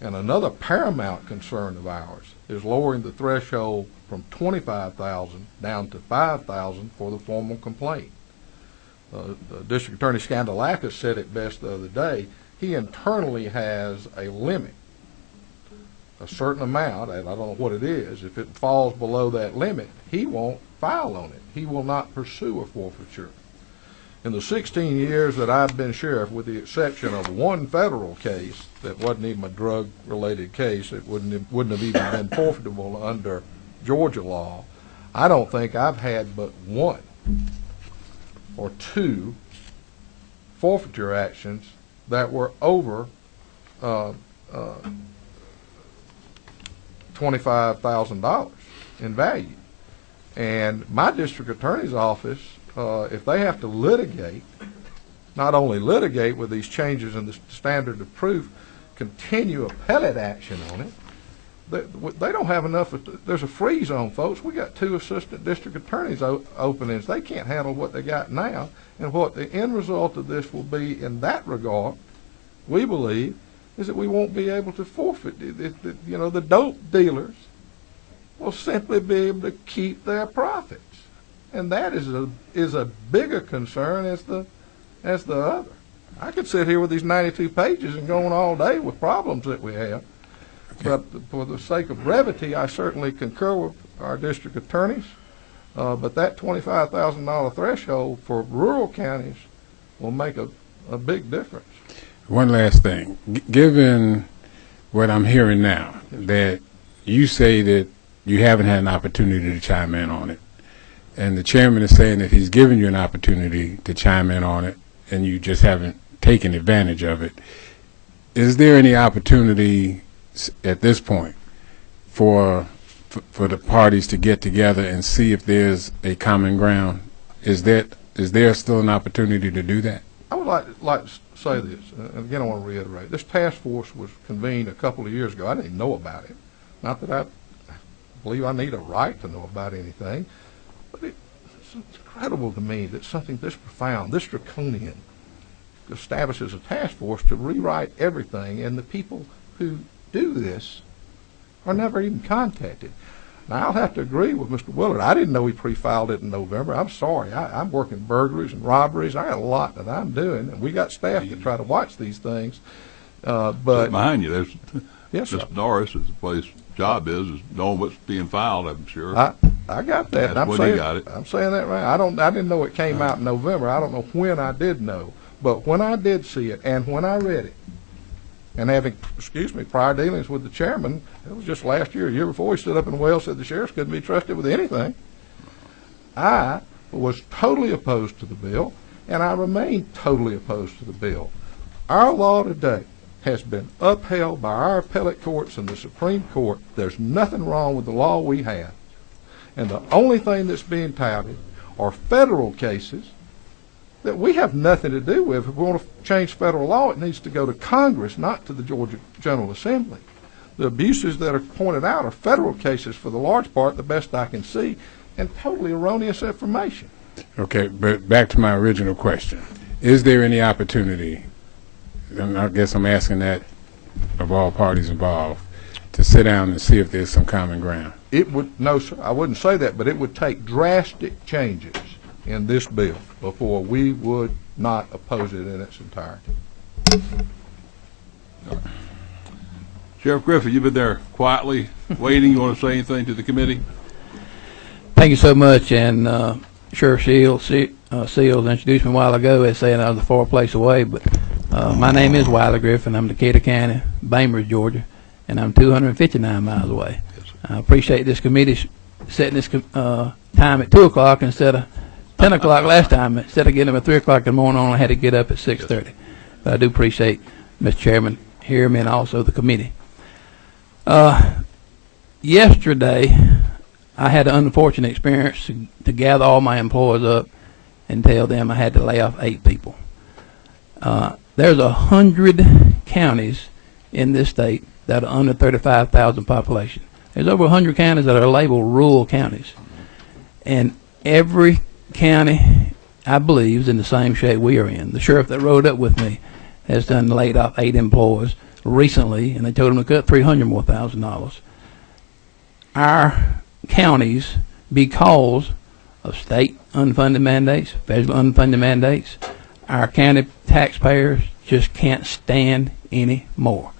And another paramount concern of ours is lowering the threshold from $25,000 down to $5,000 for the formal complaint. District Attorney Scandalakis said it best the other day. He internally has a limit, a certain amount, and I don't know what it is. If it falls below that limit, he won't file on it. He will not pursue a forfeiture. In the 16 years that I've been sheriff, with the exception of one federal case that wasn't even a drug-related case, it wouldn't have even been forfeitable under Georgia law, I don't think I've had but one or two forfeiture actions that were over $25,000 in value. And my district attorney's office, if they have to litigate, not only litigate with these changes in the standard of proof, continue appellate action on it, they don't have enough. There's a freeze on, folks. We got 2 assistant district attorneys openings. They can't handle what they got now. And what the end result of this will be in that regard, we believe, is that we won't be able to forfeit. The dope dealers will simply be able to keep their profits. And that is a bigger concern as the other. I could sit here with these 92 pages and go on all day with problems that we have. Okay. But for the sake of brevity, I certainly concur with our district attorneys. But that $25,000 threshold for rural counties will make a big difference. One last thing. Given what I'm hearing now, that you say that you haven't had an opportunity to chime in on it, and the chairman is saying that he's given you an opportunity to chime in on it, and you just haven't taken advantage of it, is there any opportunity at this point for the parties to get together and see if there's a common ground? Is there still an opportunity to do that? I would like to say this, and again I want to reiterate, this task force was convened a couple of years ago. I didn't even know about it. Not that I believe I need a right to know about anything, but it's incredible to me that something this profound, this draconian, establishes a task force to rewrite everything, and the people who do this are never even contacted. Now, I'll have to agree with Mr. Willard. I didn't know he pre-filed it in November. I'm sorry. I'm working burglaries and robberies. I got a lot that I'm doing, and we got staff to try to watch these things. But behind you, there's yes, Mr. Norris, the place job is knowing what's being filed. I'm sure. I got that. That's when he got it. I'm saying that right. I didn't know it came out in November. I don't know when I did know, but when I did see it and when I read it, and having, prior dealings with the chairman, it was just last year, a year before, he stood up in Wales and said the sheriffs couldn't be trusted with anything. I was totally opposed to the bill, and I remain totally opposed to the bill. Our law today has been upheld by our appellate courts and the Supreme Court. There's nothing wrong with the law we have. And the only thing that's being touted are federal cases that we have nothing to do with. If we want to change federal law, it needs to go to Congress, not to the Georgia General Assembly. The abuses that are pointed out are federal cases for the large part, the best I can see, and totally erroneous information. Okay, but back to my original question. is there any opportunity, and I guess I'm asking that of all parties involved, to sit down and see if there's some common ground? It would, no, sir, I wouldn't say that, but it would take drastic changes in this bill before we would not oppose it in its entirety. Sheriff Griffith, you've been there quietly waiting. You want to say anything to the committee? Thank you so much. And Sheriff Seals introduced me a while ago as saying I was a far place away, but my name is Wiley Griffin. I'm Decatur County, Bainbridge, Georgia, and I'm 259 miles away. I appreciate this committee setting this time at 2 o'clock instead of 10 o'clock last time. Instead of getting them at 3 o'clock in the morning, I only had to get up at 6:30. But I do appreciate, Mr. Chairman, hearing me and also the committee. Yesterday, I had an unfortunate experience to gather all my employees up and tell them I had to lay off 8 people. There's 100 counties in this state that are under 35,000 population. There's over 100 counties that are labeled rural counties. And every county, I believe, is in the same shape we are in. The sheriff that rode up with me has done laid off 8 employees recently, and they told him to cut $300,000 more. Our counties, because of state unfunded mandates, federal unfunded mandates, our county taxpayers just can't stand any more.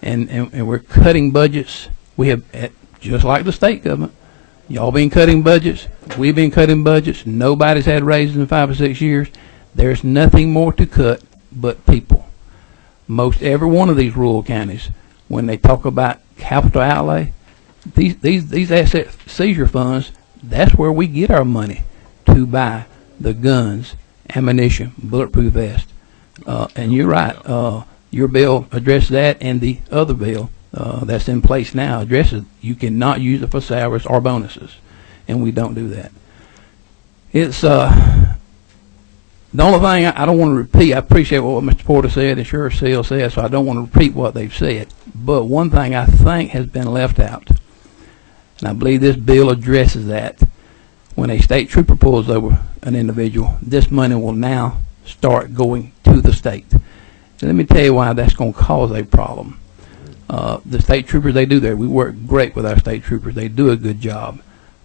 And we're cutting budgets. We have, just like the state government, y'all been cutting budgets, we've been cutting budgets, nobody's had raises in 5 or 6 years. There's nothing more to cut but people. Most every one of these rural counties, when they talk about capital outlay, these asset seizure funds, that's where we get our money to buy the guns, ammunition, bulletproof vests. And you're right, your bill addresses that, and the other bill that's in place now addresses you cannot use it for salaries or bonuses, and we don't do that. It's the only thing I don't want to repeat. I appreciate what Mr. Porter said and Sheriff Seals said, so I don't want to repeat what they've said. But one thing I think has been left out, and I believe this bill addresses that. When a state trooper pulls over an individual, this money will now start going to the state. So let me tell you why that's going to cause a problem. The state troopers, they do that. We work great with our state troopers. They do a good job.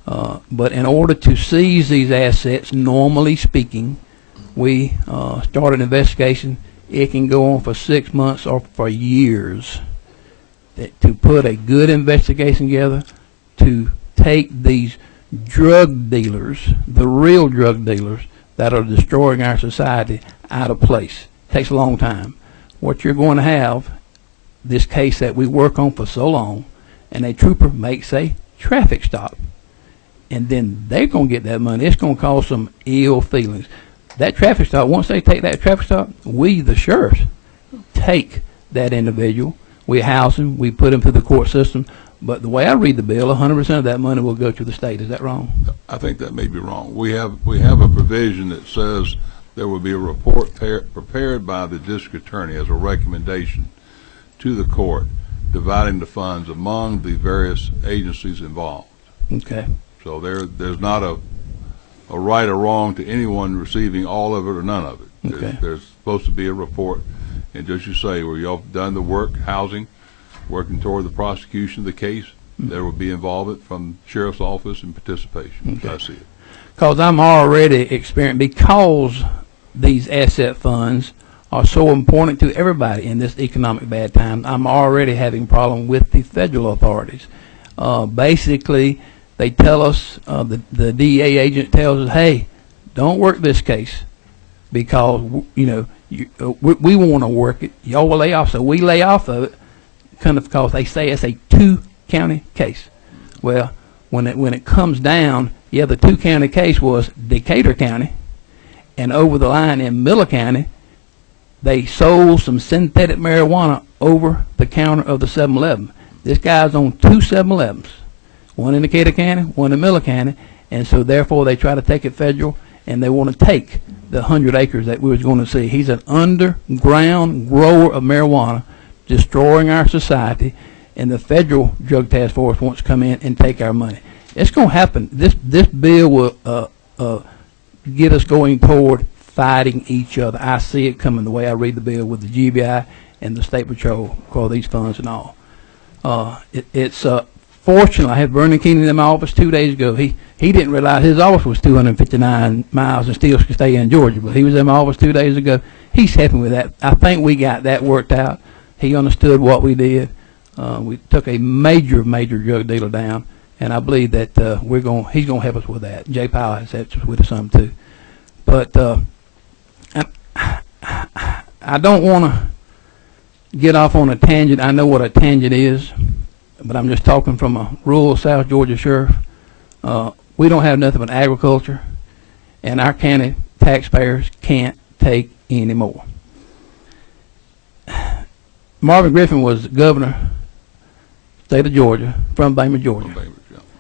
But in order to seize these assets, normally speaking, we start an investigation. It can go on for 6 months or for years. To put a good investigation together, to take these drug dealers, the real drug dealers that are destroying our society, out of place. It takes a long time. What you're going to have, this case that we work on for so long, and a trooper makes a traffic stop, and then they're going to get that money. It's going to cause some ill feelings. That traffic stop, once they take that traffic stop, we, the sheriffs, take that individual, we house him, we put him through the court system. But the way I read the bill, 100% of that money will go to the state. Is that wrong? I think that may be wrong. We have a provision that says there will be a report prepared by the district attorney as a recommendation to the court, dividing the funds among the various agencies involved. Okay. So there's not a right or wrong to anyone receiving all of it or none of it. Okay. There's supposed to be a report, and just you say, where y'all done the work, housing, working toward the prosecution of the case, there will be involvement from sheriff's office and participation. Okay. I see it. Because I'm already experiencing, because these asset funds are so important to everybody in this economic bad time, I'm already having problem with the federal authorities. Basically, they tell us, the DEA agent tells us, hey, don't work this case because, we want to work it. Y'all will lay off, so we lay off of it. Kind of because they say it's a 2-county case. Well, when it comes down, the 2-county case was Decatur County, and over the line in Miller County, they sold some synthetic marijuana over the counter of the 7-Eleven. This guy's on 2 7-Elevens, one in Decatur County, one in Miller County, and so therefore they try to take it federal, and they want to take the 100 acres that we was going to see. He's an underground grower of marijuana, destroying our society, and the federal drug task force wants to come in and take our money. It's going to happen. This bill will get us going toward fighting each other. I see it coming the way I read the bill with the GBI and the State Patrol for these funds and all. It's fortunate. I had Vernon Keenan in my office 2 days ago. He didn't realize his office was 259 miles and still could stay in Georgia, but he was in my office 2 days ago. He's helping with that. I think we got that worked out. He understood what we did. We took a major drug dealer down, and I believe that he's gonna help us with that. Jay Powell has helped us with some too. But I don't want to get off on a tangent. I know what a tangent is, but I'm just talking from a rural South Georgia sheriff. We don't have nothing but agriculture, and our county taxpayers can't take any more. Marvin Griffin was governor, state of Georgia, from Bainbridge, Georgia.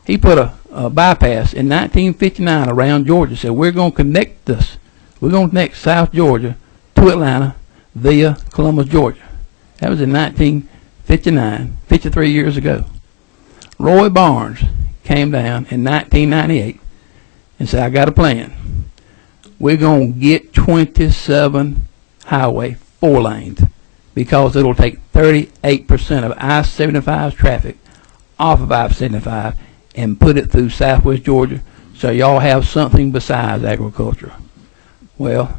He put a bypass in 1959 around Georgia. Said we're going to connect this. We're going to connect South Georgia to Atlanta via Columbus, Georgia. That was in 1959, 53 years ago. Roy Barnes came down in 1998 and said, I got a plan. We're going to get 27 highway 4 lanes because it'll take 38% of I-75's traffic off of I-75 and put it through Southwest Georgia so y'all have something besides agriculture. Well,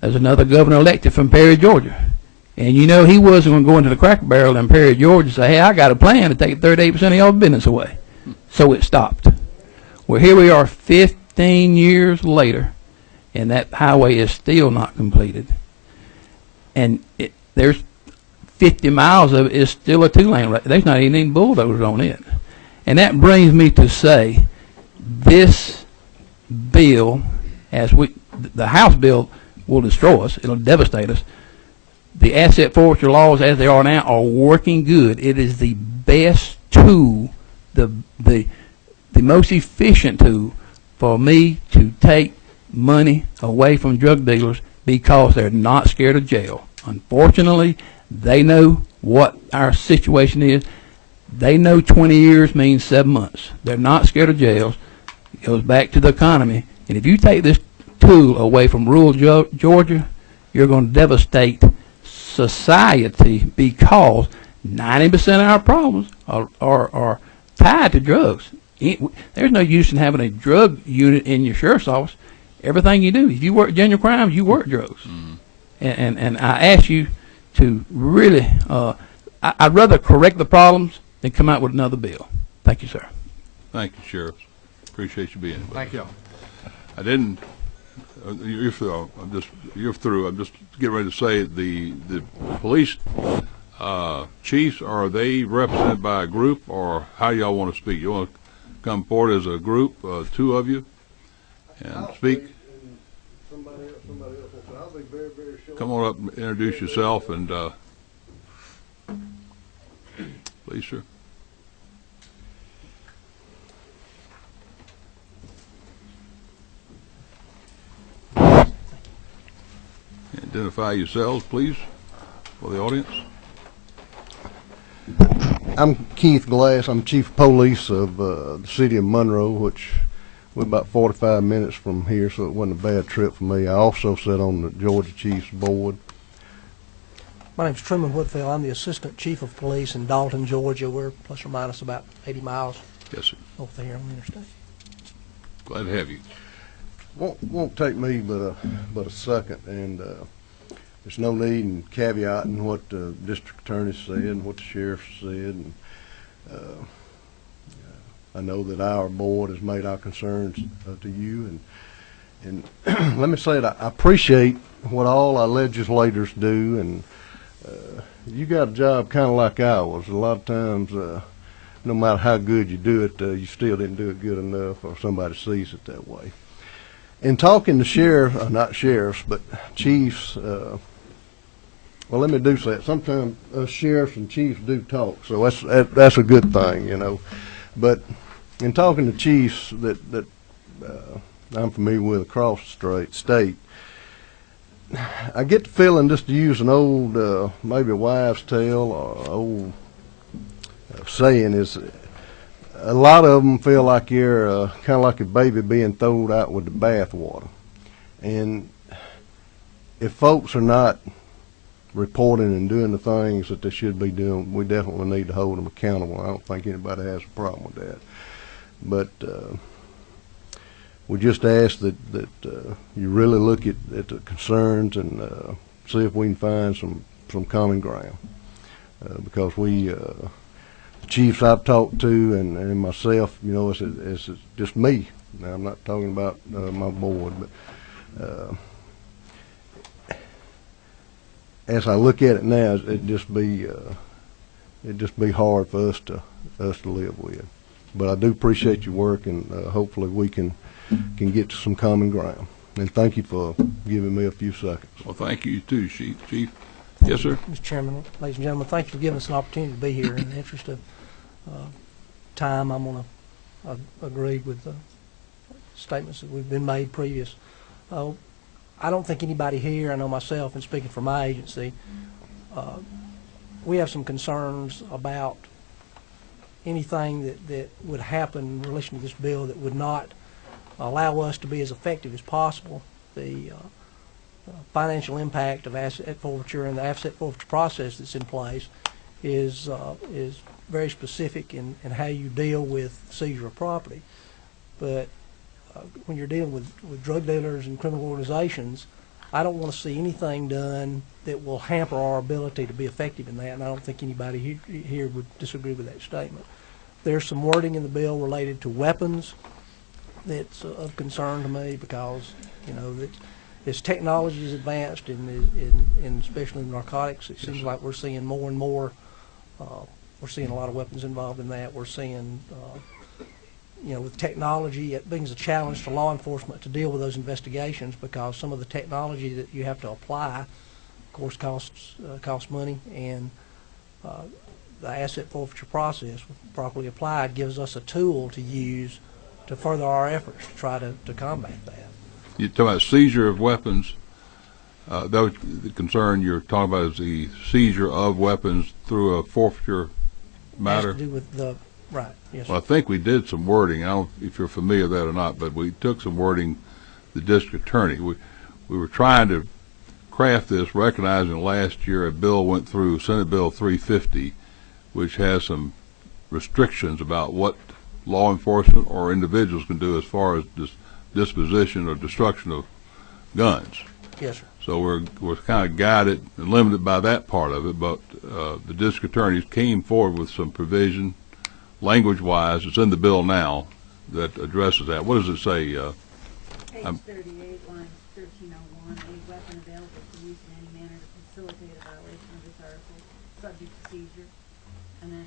there's another governor elected from Perry, Georgia. And you know he wasn't going to go into the Cracker Barrel in Perry, Georgia and say, hey, I got a plan to take 38% of y'all's business away. So it stopped. Well, here we are 15 years later, and that highway is still not completed. And there's 50 miles of it is still a 2-lane. There's not even any bulldozers on it. And that brings me to say this bill, the House bill will destroy us. It'll devastate us. The asset forfeiture laws as they are now are working good. It is the best tool, the most efficient tool for me to take money away from drug dealers because they're not scared of jail. Unfortunately, they know what our situation is. They know 20 years means 7 months. They're not scared of jails. It goes back to the economy. And if you take this tool away from rural Georgia, you're going to devastate society because 90% of our problems are tied to drugs. There's no use in having a drug unit in your sheriff's office. Everything you do, if you work genuine crimes, you work drugs. Mm-hmm. And I ask you to really, I'd rather correct the problems than come out with another bill. Thank you, sir. Thank you, Sheriff. Appreciate you being here. Thank you. I didn't. You're through. You're through. I'm just getting ready to say the police chiefs, are they represented by a group, or how y'all want to speak? You want to come forward as a group, 2 of you, and speak? Somebody else. I'll be very, very short. Come on up and introduce yourself, and please, sir. Identify yourselves, please, for the audience. I'm Keith Glass. I'm Chief of Police of the city of Monroe, which we're about 45 minutes from here, so it wasn't a bad trip for me. I also sit on the Georgia Chiefs Board. My name's Truman Woodfield. I'm the Assistant Chief of Police in Dalton, Georgia. We're plus or minus about 80 miles yes, sir. over here on the interstate. Glad to have you. Won't take me but a second, and there's no need in caveating what the district attorney said and what the sheriff said. And I know that our board has made our concerns to you, and let me say that I appreciate what all our legislators do, and you got a job kind of like ours. A lot of times, no matter how good you do it, you still didn't do it good enough, or somebody sees it that way. In talking to not sheriffs, but chiefs, well, let me do that. Sometimes sheriffs and chiefs do talk, so that's a good thing, you know. But in talking to chiefs that I'm familiar with across the state, I get the feeling, just to use an old, maybe a wives' tale or old saying, is a lot of them feel like you're kind of like a baby being thrown out with the bathwater. And if folks are not reporting and doing the things that they should be doing, we definitely need to hold them accountable. I don't think anybody has a problem with that. But we just ask that you really look at the concerns and see if we can find some common ground. Because the chiefs I've talked to and myself, you know, it's just me. Now, I'm not talking about my board, but as I look at it now, it'd just be hard for us to live with. But I do appreciate your work, and hopefully we can get to some common ground. And thank you for giving me a few seconds. Well, thank you too, Chief. Yes, sir. Mr. Chairman, ladies and gentlemen, thank you for giving us an opportunity to be here. In the interest of time, I'm going to agree with the statements that we've been made previous. I don't think anybody here, I know myself, and speaking for my agency, we have some concerns about anything that would happen in relation to this bill that would not allow us to be as effective as possible. The financial impact of asset forfeiture and the asset forfeiture process that's in place is very specific in how you deal with seizure of property. But when you're dealing with drug dealers and criminal organizations, I don't want to see anything done that will hamper our ability to be effective in that, and I don't think anybody here would disagree with that statement. There's some wording in the bill related to weapons that's of concern to me, because, you know, that as technology is advanced in especially narcotics, it seems like we're seeing more and more. We're seeing a lot of weapons involved in that. We're seeing, you know, with technology, it brings a challenge to law enforcement to deal with those investigations, because some of the technology that you have to apply, of course, costs money, and the asset forfeiture process, properly applied, gives us a tool to use to further our efforts to try to combat that. You're talking about seizure of weapons. The concern you're talking about is the seizure of weapons through a forfeiture matter. It has to do with the right. Yes. Well, I think we did some wording. I don't know if you're familiar with that or not, but we took some wording. The district attorney. We were trying to craft this, recognizing last year a bill went through, Senate Bill 350, which has some restrictions about what law enforcement or individuals can do as far as disposition or destruction of guns. Yes, sir. So we're kind of guided and limited by that part of it, but the district attorneys came forward with some provision, language-wise, it's in the bill now, that addresses that. What does it say? Page 38, line 1301, any weapon available for use in any manner to facilitate a violation of this article, subject to seizure, and then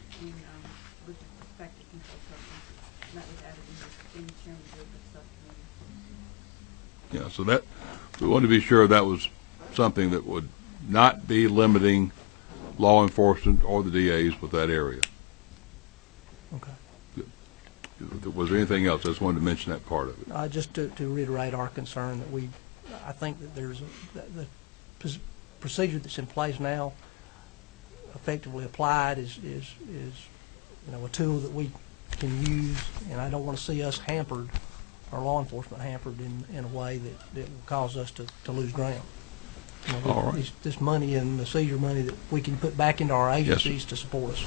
with respect to controlled substances. And that was added in Chairman Jacob's subcommittee. Yeah, so that, we wanted to be sure that was something that would not be limiting law enforcement or the DAs with that area. Okay. Was there anything else? I just wanted to mention that part of it. Just to reiterate our concern that I think that there's the procedure that's in place now, effectively applied, is you know, a tool that we can use, and I don't want to see us hampered, our law enforcement hampered in a way that will cause us to lose ground. You know, all right. This money and the seizure money that we can put back into our agencies to support us.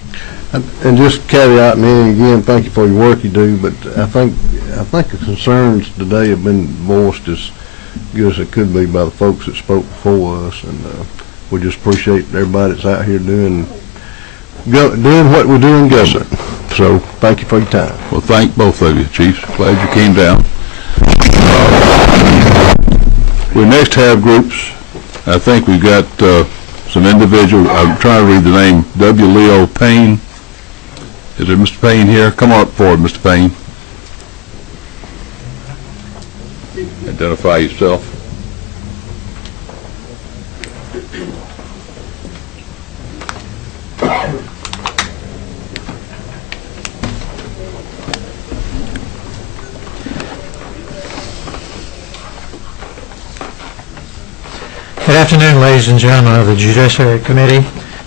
And just caveat me again, thank you for your work you do, but I think the concerns today have been voiced as good as it could be by the folks that spoke before us, and we just appreciate everybody that's out here doing what we do in government. So thank you for your time. Well, thank both of you, Chiefs. Glad you came down. We next have groups. I think we've got some individuals. I'm trying to read the name. W. Leo Payne. Is there Mr. Payne here? Come on up forward, Mr. Payne. Identify yourself. Good afternoon, ladies and gentlemen of the Judiciary Committee.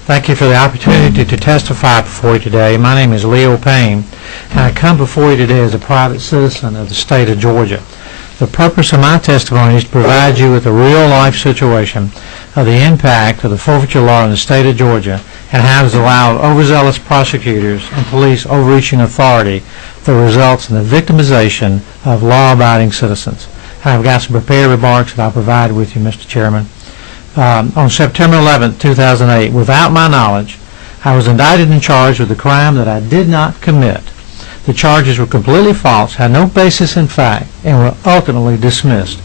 Thank you for the opportunity to testify before you today. My name is Leo Payne, and I come before you today as a private citizen of the state of Georgia. The purpose of my testimony is to provide you with a real-life situation of the impact of the forfeiture law in the state of Georgia and how it has allowed overzealous prosecutors and police overreaching authority that results in the victimization of law-abiding citizens. I've got some prepared remarks that I'll provide with you, Mr. Chairman. On September 11, 2008, without my knowledge, I was indicted and charged with a crime that I did not commit. The charges were completely false, had no basis in fact, and were ultimately dismissed.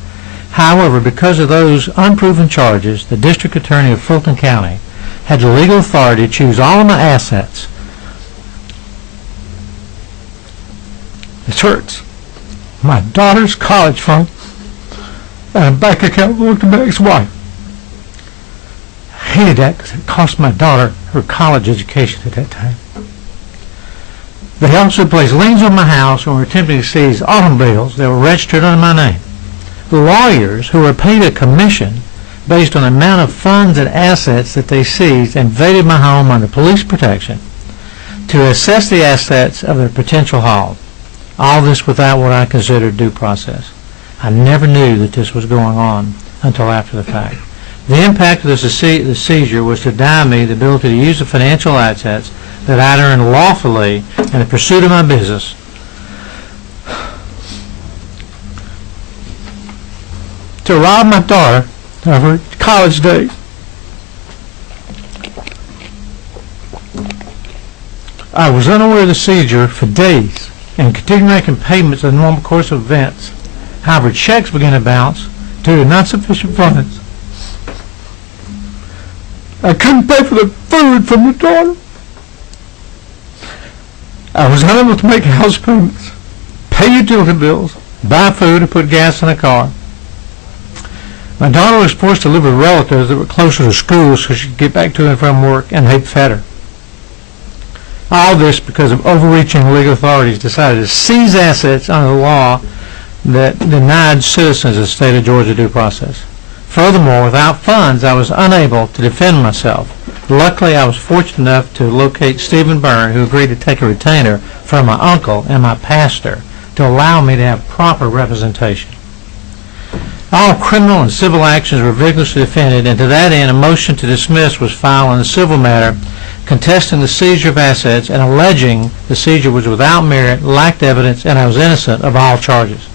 However, because of those unproven charges, the District Attorney of Fulton County had the legal authority to choose all of my assets. This hurts. My daughter's college fund and a bank account belonged to my ex-wife. I hated that because it cost my daughter her college education at that time. They also placed liens on my house and were attempting to seize automobiles that were registered under my name. The lawyers, who were paid a commission based on the amount of funds and assets that they seized, invaded my home under police protection to assess the assets of their potential haul. All this without what I considered due process. I never knew that this was going on until after the fact. The impact of the seizure was to deny me the ability to use the financial assets that I'd earned lawfully in the pursuit of my business to rob my daughter of her college days. I was unaware of the seizure for days and continued making payments in the normal course of events. However, checks began to bounce due to not sufficient funds. I couldn't pay for the food from the daughter. I was unable to make house payments, pay utility bills, buy food, and put gas in a car. My daughter was forced to live with relatives that were closer to school so she could get back to and from work, and they'd fed her. All this because of overreaching legal authorities decided to seize assets under the law that denied citizens of the state of Georgia due process. Furthermore, without funds, I was unable to defend myself. Luckily, I was fortunate enough to locate Stephen Byrne, who agreed to take a retainer from my uncle and my pastor to allow me to have proper representation. All criminal and civil actions were vigorously defended, and to that end, a motion to dismiss was filed in a civil matter contesting the seizure of assets and alleging the seizure was without merit, lacked evidence, and I was innocent of all charges.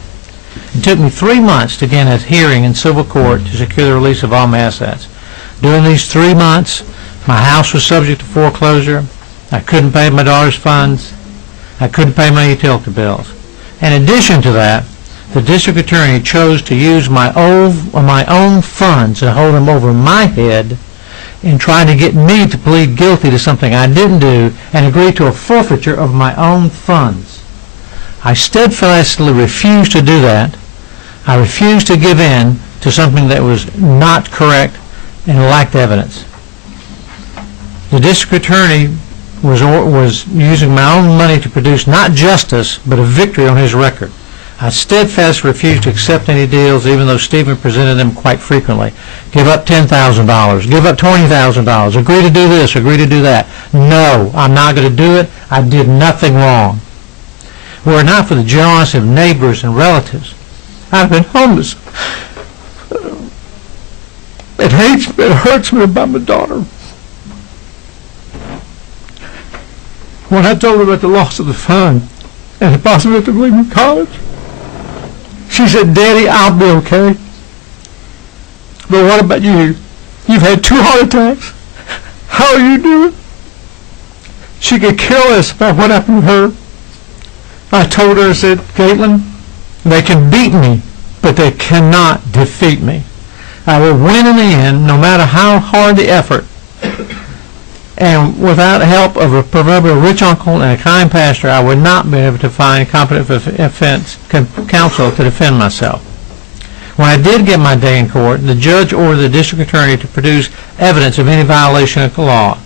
It took me 3 months to gain a hearing in civil court to secure the release of all my assets. During these 3 months, my house was subject to foreclosure. I couldn't pay my daughter's funds. I couldn't pay my utility bills. In addition to that, the district attorney chose to use my own funds and hold them over my head in trying to get me to plead guilty to something I didn't do and agree to a forfeiture of my own funds. I steadfastly refused to do that. I refused to give in to something that was not correct and lacked evidence. The district attorney was using my own money to produce not justice, but a victory on his record. I steadfastly refused to accept any deals, even though Stephen presented them quite frequently. Give up $10,000, give up $20,000, agree to do this, agree to do that. No, I'm not going to do it. I did nothing wrong. Were it not for the generosity of neighbors and relatives, I'd have been homeless. It hurts me about my daughter. When I told her about the loss of the fund and the possibility of leaving college, she said, "Daddy, I'll be okay. But what about you? You've had 2 heart attacks. How are you doing?" She could care less about what happened to her. I told her, I said, "Caitlin, they can beat me, but they cannot defeat me. I will win in the end, no matter how hard the effort. And without the help of a proverbial rich uncle and a kind pastor, I would not be able to find competent counsel to defend myself." When I did get my day in court, the judge ordered the district attorney to produce evidence of any violation of the law.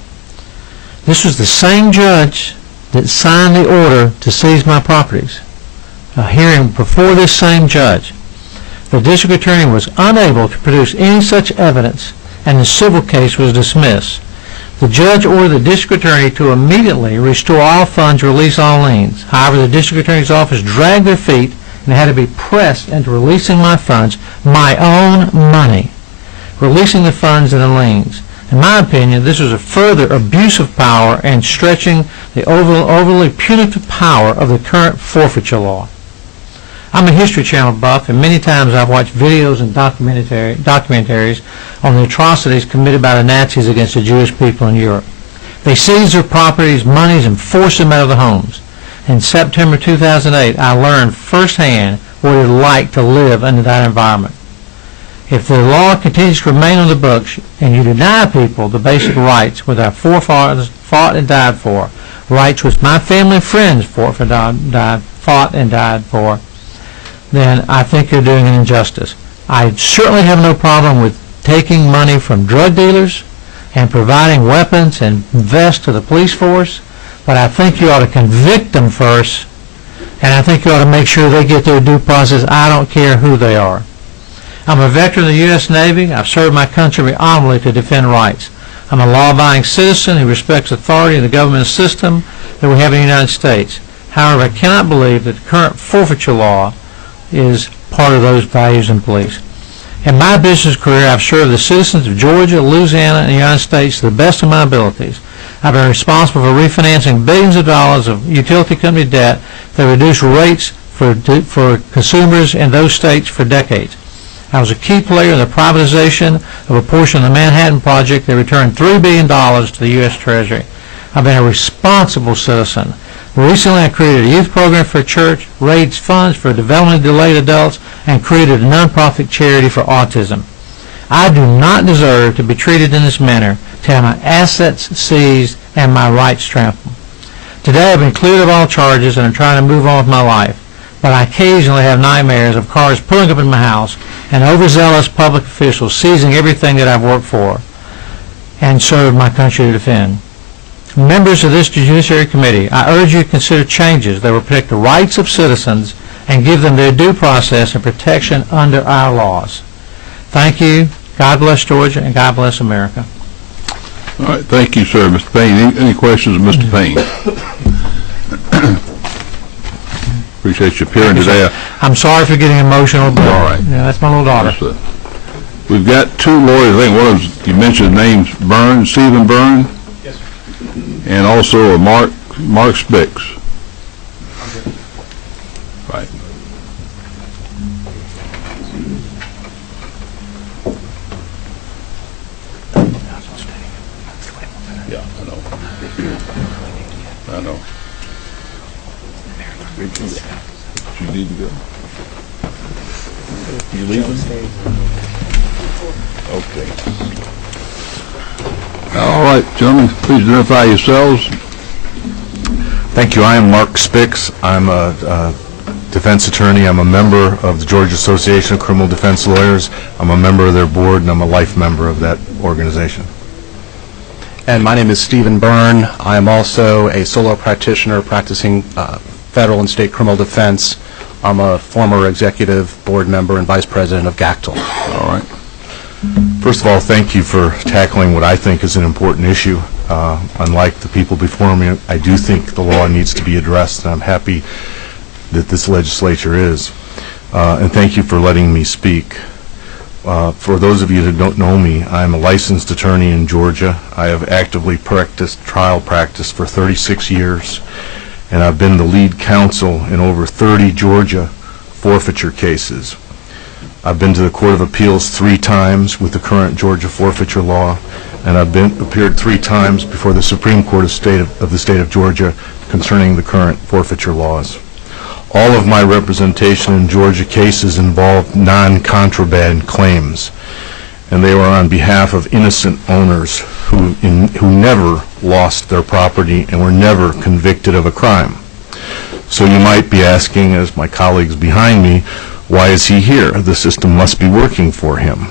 This was the same judge that signed the order to seize my properties. A hearing before this same judge. The district attorney was unable to produce any such evidence, and the civil case was dismissed. The judge ordered the district attorney to immediately restore all funds, release all liens. However, the district attorney's office dragged their feet and I had to be pressed into releasing my funds, my own money, releasing the funds and the liens. In my opinion, this was a further abuse of power and stretching the overly punitive power of the current forfeiture law. I'm a History Channel buff, and many times I've watched videos and documentaries on the atrocities committed by the Nazis against the Jewish people in Europe. They seized their properties, monies, and forced them out of the homes. In September 2008, I learned firsthand what it was like to live under that environment. If the law continues to remain on the books and you deny people the basic rights which our forefathers fought and died for, rights which my family and friends fought and died for, then I think you're doing an injustice. I certainly have no problem with taking money from drug dealers and providing weapons and vests to the police force, but I think you ought to convict them first, and I think you ought to make sure they get their due process. I don't care who they are. I'm a veteran of the U.S. Navy. I've served my country honorably to defend rights. I'm a law-abiding citizen who respects authority in the government system that we have in the United States. However, I cannot believe that the current forfeiture law is part of those values and beliefs. In my business career, I've served the citizens of Georgia, Louisiana, and the United States to the best of my abilities. I've been responsible for refinancing billions of dollars of utility company debt that reduced rates for consumers in those states for decades. I was a key player in the privatization of a portion of the Manhattan Project that returned $3 billion to the U.S. Treasury. I've been a responsible citizen. Recently, I created a youth program for a church, raised funds for developmentally delayed adults, and created a nonprofit charity for autism. I do not deserve to be treated in this manner, to have my assets seized and my rights trampled. Today, I've been cleared of all charges and I'm trying to move on with my life, but I occasionally have nightmares of cars pulling up in my house and overzealous public officials seizing everything that I've worked for and served my country to defend. Members of this Judiciary Committee, I urge you to consider changes that will protect the rights of citizens and give them their due process and protection under our laws. Thank you. God bless Georgia and God bless America. All right, thank you, sir. Mr. Payne, any questions of Mr. Payne? Appreciate you appearing today. I'm sorry for getting emotional, but all right. Yeah, that's my little daughter. Yes, we've got two lawyers. I think one of them, you mentioned names, Byrne, Stephen Byrne. Yes, sir. And also a Mark Spix. Right. Yeah, I know. I know. You need to go. You leaving? Okay. All right, gentlemen, please identify yourselves. Thank you. I am Mark Spix. I'm a defense attorney. I'm a member of the Georgia Association of Criminal Defense Lawyers. I'm a member of their board, and I'm a life member of that organization. And my name is Stephen Byrne. I am also a solo practitioner practicing federal and state criminal defense. I'm a former executive board member and vice president of GACTL. All right. First of all, thank you for tackling what I think is an important issue. Unlike the people before me, I do think the law needs to be addressed, and I'm happy that this legislature is. And thank you for letting me speak. For those of you that don't know me, I'm a licensed attorney in Georgia. I have actively practiced trial practice for 36 years, and I've been the lead counsel in over 30 Georgia forfeiture cases. I've been to the Court of Appeals 3 times with the current Georgia forfeiture law, and I've appeared 3 times before the Supreme Court of the state of Georgia concerning the current forfeiture laws. All of my representation in Georgia cases involved non-contraband claims, and they were on behalf of innocent owners who never lost their property and were never convicted of a crime. So you might be asking, as my colleagues behind me, why is he here? The system must be working for him.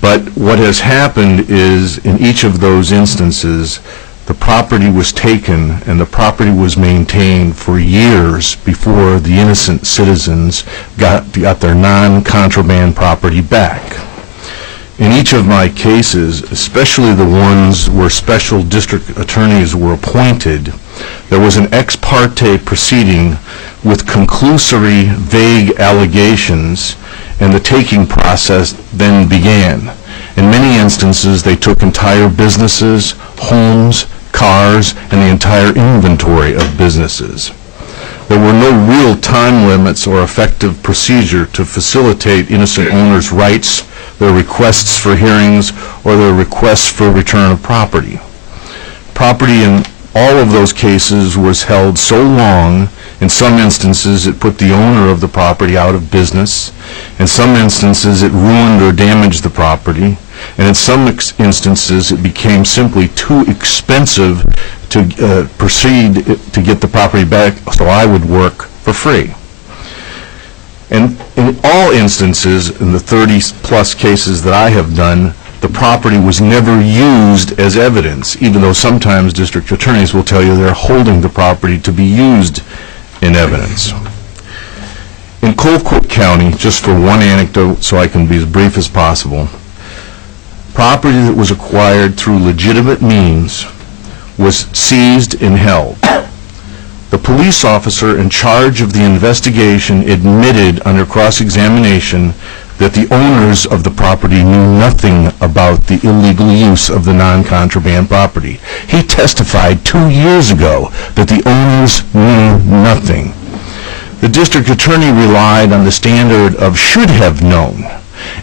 But what has happened is, in each of those instances, the property was taken and the property was maintained for years before the innocent citizens got their non-contraband property back. In each of my cases, especially the ones where special district attorneys were appointed, There was an ex parte proceeding with conclusory, vague allegations, and the taking process then began. In many instances, they took entire businesses, homes, cars, and the entire inventory of businesses. There were no real time limits or effective procedure to facilitate innocent owners' rights, their requests for hearings, or their requests for return of property. Property in all of those cases was held so long, in some instances it put the owner of the property out of business, in some instances it ruined or damaged the property, and in some instances it became simply too expensive to proceed to get the property back, so I would work for free. And in all instances, in the 30-plus cases that I have done, the property was never used as evidence, even though sometimes district attorneys will tell you they're holding the property to be used in evidence. In Colquitt County, just for one anecdote so I can be as brief as possible, property that was acquired through legitimate means was seized and held. The police officer in charge of the investigation admitted under cross-examination that the owners of the property knew nothing about the illegal use of the non-contraband property. He testified 2 years ago that the owners knew nothing. The district attorney relied on the standard of should have known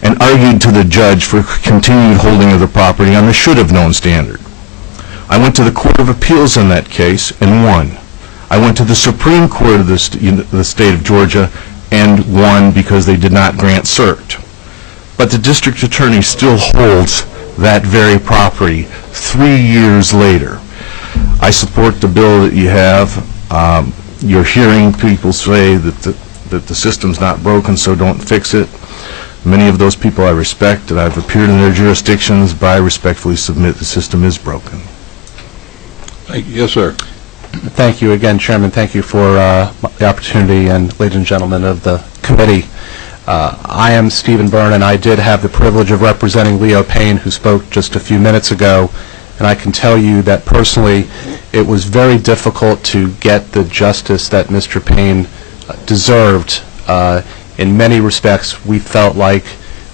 and argued to the judge for continued holding of the property on the should have known standard. I went to the Court of Appeals in that case and won. I went to the Supreme Court of the state of Georgia and won because they did not grant cert. But the district attorney still holds that very property 3 years later. I support the bill that you have. You're hearing people say that the system's not broken, so don't fix it. Many of those people I respect, and I've appeared in their jurisdictions, but I respectfully submit the system is broken. Thank you. Yes, sir. Thank you again, Chairman. Thank you for the opportunity, and ladies and gentlemen of the committee. I am Stephen Byrne, and I did have the privilege of representing Leo Payne, who spoke just a few minutes ago, and I can tell you that personally it was very difficult to get the justice that Mr. Payne deserved. In many respects, we felt like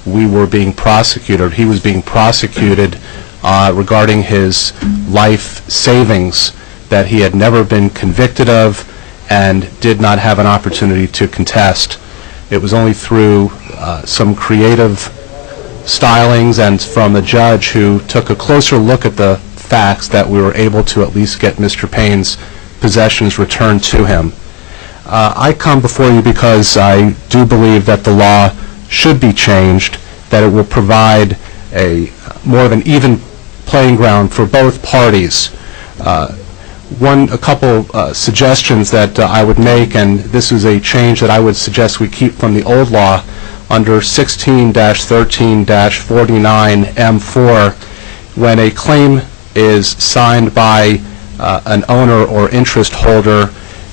we were being prosecuted. He was being prosecuted regarding his life savings that he had never been convicted of and did not have an opportunity to contest. It was only through some creative stylings and from the judge who took a closer look at the facts that we were able to at least get Mr. Payne's possessions returned to him. I come before you because I do believe that the law should be changed, that it will provide more of an even playing ground for both parties. A couple suggestions that I would make, and this is a change that I would suggest we keep from the old law under 16-13-49M4. When a claim is signed by an owner or interest holder,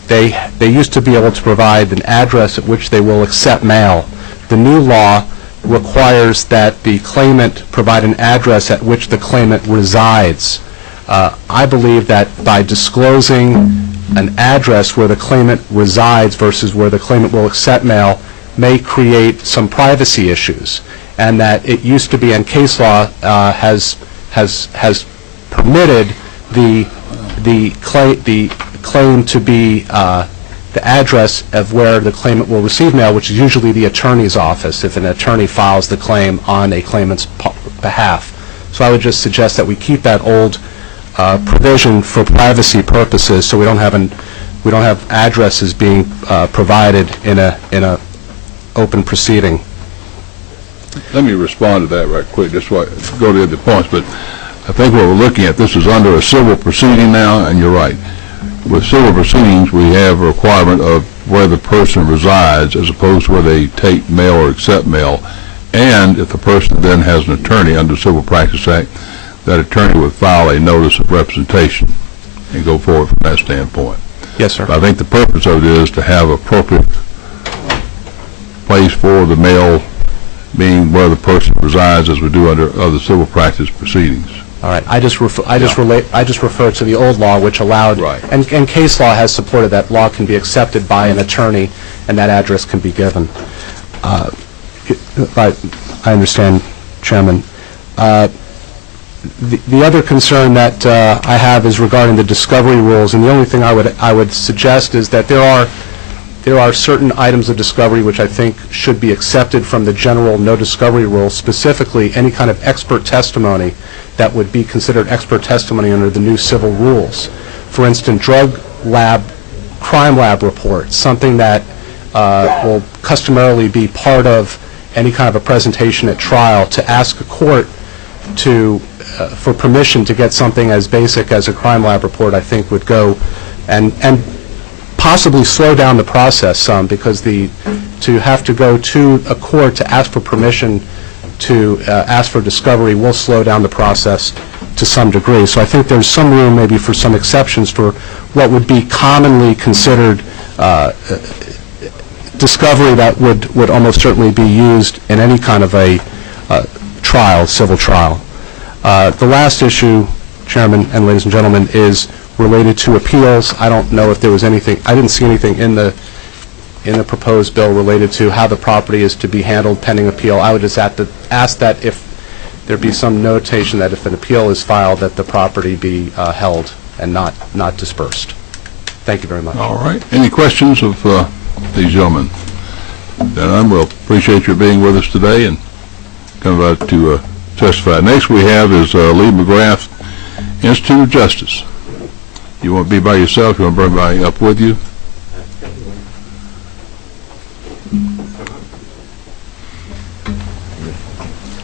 they used to be able to provide an address at which they will accept mail. The new law requires that the claimant provide an address at which the claimant resides. I believe that by disclosing an address where the claimant resides versus where the claimant will accept mail may create some privacy issues, and that it used to be, and case law has permitted the claim to be the address of where the claimant will receive mail, which is usually the attorney's office if an attorney files the claim on a claimant's behalf. So I would just suggest that we keep that old provision for privacy purposes, so we don't have addresses being provided in a open proceeding. Let me respond to that right quick, just so I go to the other points. But I think what we're looking at, this is under a civil proceeding now, and you're right. With civil proceedings, we have a requirement of where the person resides as opposed to where they take mail or accept mail. And if the person then has an attorney under the Civil Practice Act, that attorney would file a notice of representation and go forward from that standpoint. Yes, sir. But I think the purpose of it is to have appropriate place for the mail being where the person resides, as we do under other civil practice proceedings. All right. I just refer to the old law, which allowed, Right. and case law has supported that law can be accepted by an attorney, and that address can be given. I understand, Chairman. The other concern that I have is regarding the discovery rules, and the only thing I would suggest is that there are certain items of discovery which I think should be accepted from the general no discovery rule, specifically any kind of expert testimony that would be considered expert testimony under the new civil rules. For instance, drug lab, crime lab reports, something that will customarily be part of any kind of a presentation at trial. To ask a court to for permission to get something as basic as a crime lab report, I think would go and possibly slow down the process some, because to have to go to a court to ask for permission to ask for discovery will slow down the process to some degree. So I think there's some room maybe for some exceptions for what would be commonly considered discovery that would almost certainly be used in any kind of a trial, civil trial. The last issue, Chairman and ladies and gentlemen, is related to appeals. I don't know if there was anything, I didn't see anything in the proposed bill related to how the property is to be handled pending appeal. I would just have to ask that if there be some notation that if an appeal is filed, that the property be held and not dispersed. Thank you very much. All right. Any questions of these gentlemen? Then I will appreciate your being with us today and come about to testify. Next we have is Lee McGrath, Institute of Justice. You want to be by yourself? You want to bring everybody up with you?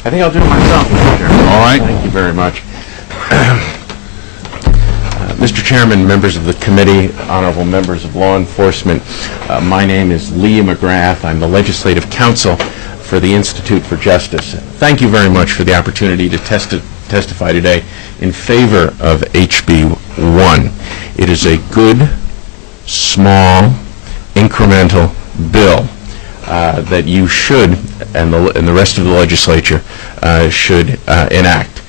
I think I'll do it myself, Mr. Chairman. All right. Thank you very much. Mr. Chairman, members of the committee, honorable members of law enforcement, my name is Lee McGrath. I'm the legislative counsel for the Institute for Justice. Thank you very much for the opportunity to testify today in favor of HB 1. It is a good, small, incremental bill that you should, and the rest of the legislature should enact.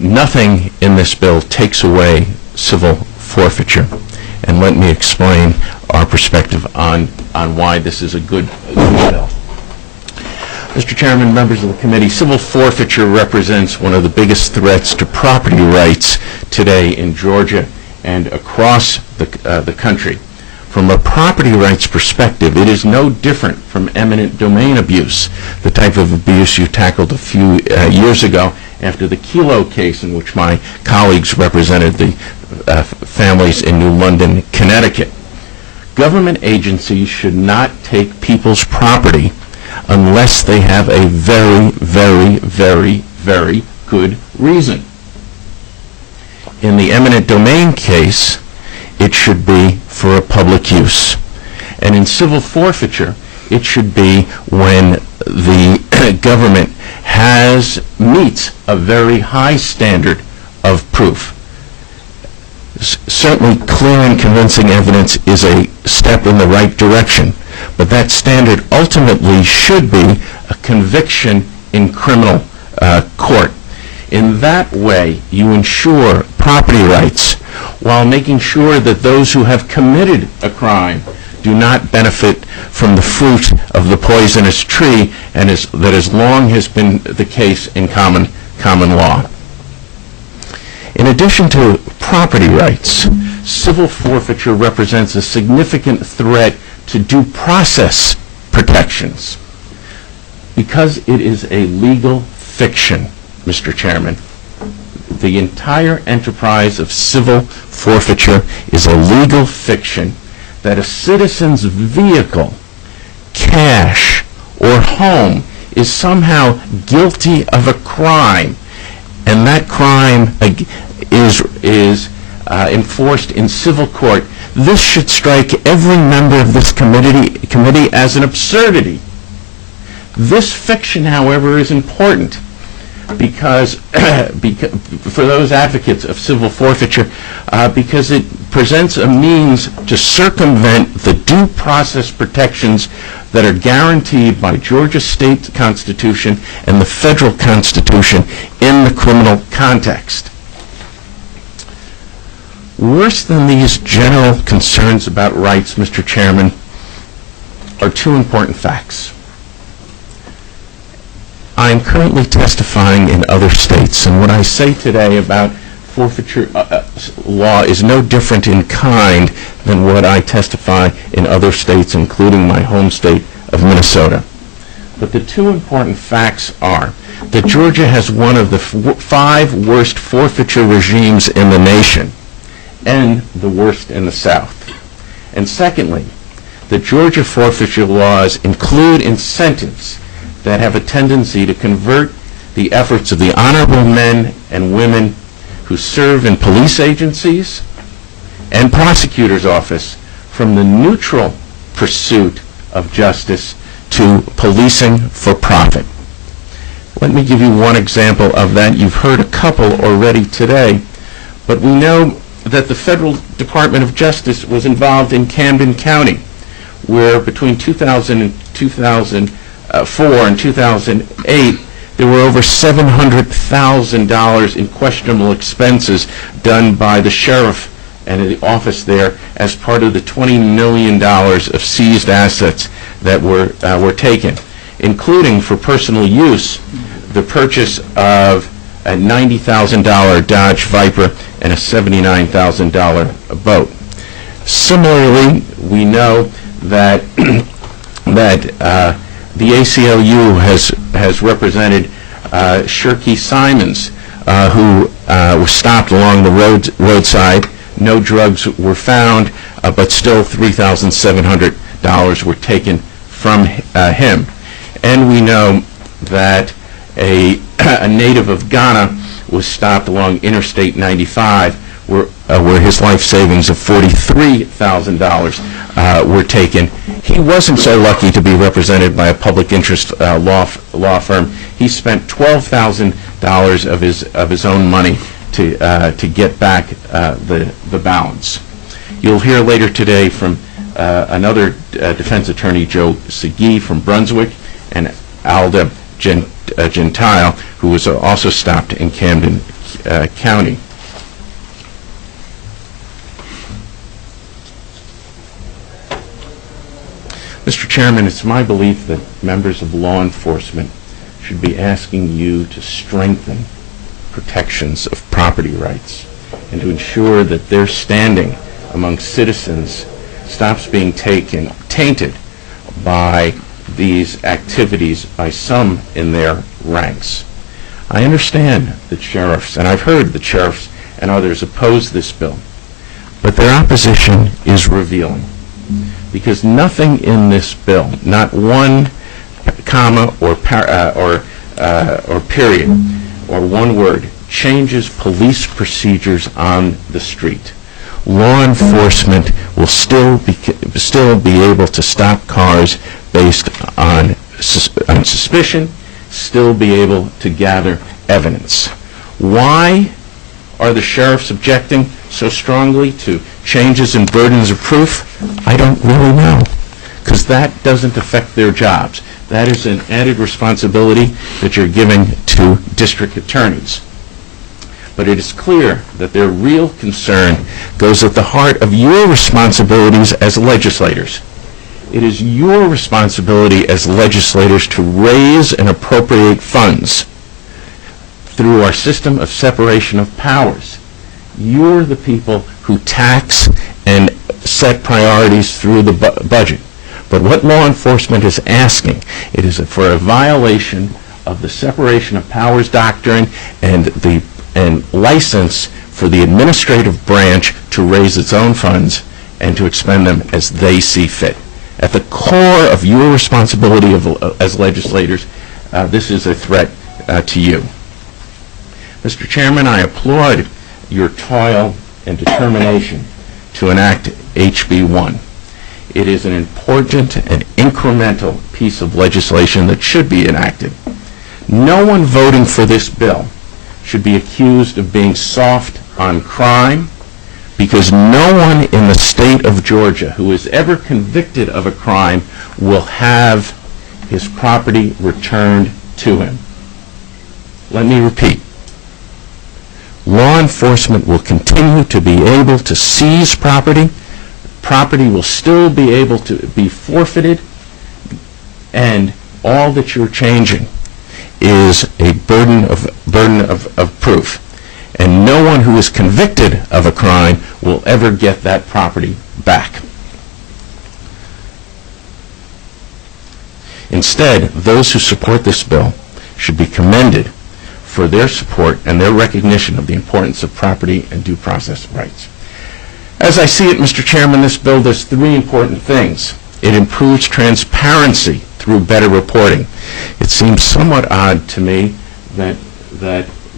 Nothing in this bill takes away civil forfeiture, and let me explain our perspective on why this is a good bill. Mr. Chairman, members of the committee, civil forfeiture represents one of the biggest threats to property rights today in Georgia and across the country. From a property rights perspective, it is no different from eminent domain abuse, the type of abuse you tackled a few years ago after the Kelo case, in which my colleagues represented the families in New London, Connecticut. Government agencies should not take people's property unless they have a very, very, very, very good reason. In the eminent domain case, it should be for a public use. And in civil forfeiture, it should be when the government meets a very high standard of proof. Certainly clear and convincing evidence is a step in the right direction, but that standard ultimately should be a conviction in criminal court. In that way, you ensure property rights while making sure that those who have committed a crime do not benefit from the fruit of the poisonous tree, and that as long has been the case in common law. In addition to property rights, civil forfeiture represents a significant threat to due process protections because it is a legal fiction, Mr. Chairman. The entire enterprise of civil forfeiture is a legal fiction that a citizen's vehicle, cash, or home is somehow guilty of a crime, and that crime is enforced in civil court. This should strike every member of this committee as an absurdity. This fiction, however, is important because for those advocates of civil forfeiture, because it presents a means to circumvent the due process protections that are guaranteed by Georgia state constitution and the federal constitution in the criminal context. Worse than these general concerns about rights, Mr. Chairman, are two important facts. I am currently testifying in other states, and what I say today about forfeiture law is no different in kind than what I testify in other states, including my home state of Minnesota. But the two important facts are that Georgia has one of the 5 worst forfeiture regimes in the nation, and the worst in the South. And secondly, the Georgia forfeiture laws include incentives that have a tendency to convert the efforts of the honorable men and women who serve in police agencies and prosecutor's office from the neutral pursuit of justice to policing for profit. Let me give you one example of that. You've heard a couple already today, but we know that the Federal Department of Justice was involved in Camden County, where between 2004 and 2008, there were over $700,000 in questionable expenses done by the sheriff and the office there as part of the $20 million of seized assets that were taken, including for personal use the purchase of a $90,000 Dodge Viper and a $79,000 boat. Similarly, we know that the ACLU has represented Shirky Simons, who was stopped along the roadside. No drugs were found, but still $3,700 were taken from him. And we know that a native of Ghana was stopped along Interstate 95, where his life savings of $43,000 were taken. He wasn't so lucky to be represented by a public interest law firm. He spent $12,000 of his own money to get back the balance. You'll hear later today from another defense attorney, Joe Segee from Brunswick, and Alda Gentile, who was also stopped in Camden County. Mr. Chairman, it's my belief that members of law enforcement should be asking you to strengthen protections of property rights and to ensure that their standing among citizens stops being tainted by these activities by some in their ranks. I understand that sheriffs, and I've heard that sheriffs and others oppose this bill, but their opposition is revealing, because nothing in this bill, not one comma or period or one word, changes police procedures on the street. Law enforcement will still be able to stop cars based on suspicion, still be able to gather evidence. Why are the sheriffs objecting so strongly to changes in burdens of proof? I don't really know, because that doesn't affect their jobs. That is an added responsibility that you're giving to district attorneys. But it is clear that their real concern goes at the heart of your responsibilities as legislators. It is your responsibility as legislators to raise and appropriate funds through our system of separation of powers. You're the people who tax and set priorities through the budget. But what law enforcement is asking, it is for a violation of the separation of powers doctrine and license for the administrative branch to raise its own funds and to expend them as they see fit. At the core of your responsibility as legislators, this is a threat to you. Mr. Chairman, I applaud your toil and determination to enact HB 1. It is an important and incremental piece of legislation that should be enacted. No one voting for this bill should be accused of being soft on crime, because no one in the state of Georgia who is ever convicted of a crime will have his property returned to him. Let me repeat. Law enforcement will continue to be able to seize property. Property will still be able to be forfeited, and all that you're changing is a burden of proof. And no one who is convicted of a crime will ever get that property back. Instead, those who support this bill should be commended for their support and their recognition of the importance of property and due process rights. As I see it, Mr. Chairman, this bill does three important things. It improves transparency through better reporting. It seems somewhat odd to me that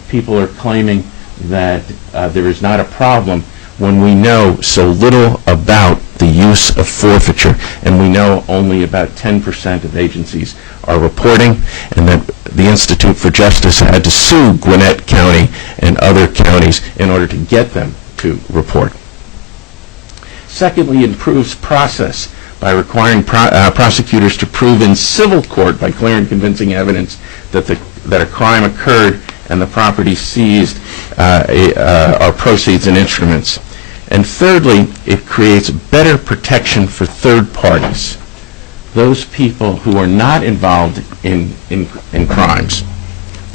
people are claiming that there is not a problem when we know so little about the use of forfeiture, and we know only about 10% of agencies are reporting, and that the Institute for Justice had to sue Gwinnett County and other counties in order to get them to report. Secondly, it improves process by requiring prosecutors to prove in civil court by clear and convincing evidence that a crime occurred and the property seized are proceeds and instruments. And thirdly, it creates better protection for third parties, those people who are not involved in crimes.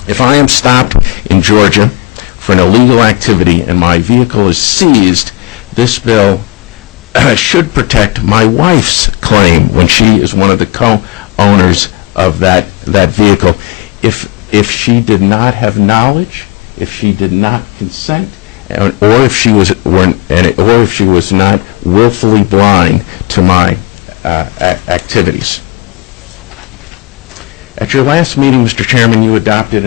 If I am stopped in Georgia for an illegal activity and my vehicle is seized, this bill should protect my wife's claim when she is one of the co-owners of that vehicle. If she did not have knowledge, if she did not consent, or if she was not willfully blind to my activities. At your last meeting, Mr. Chairman, you adopted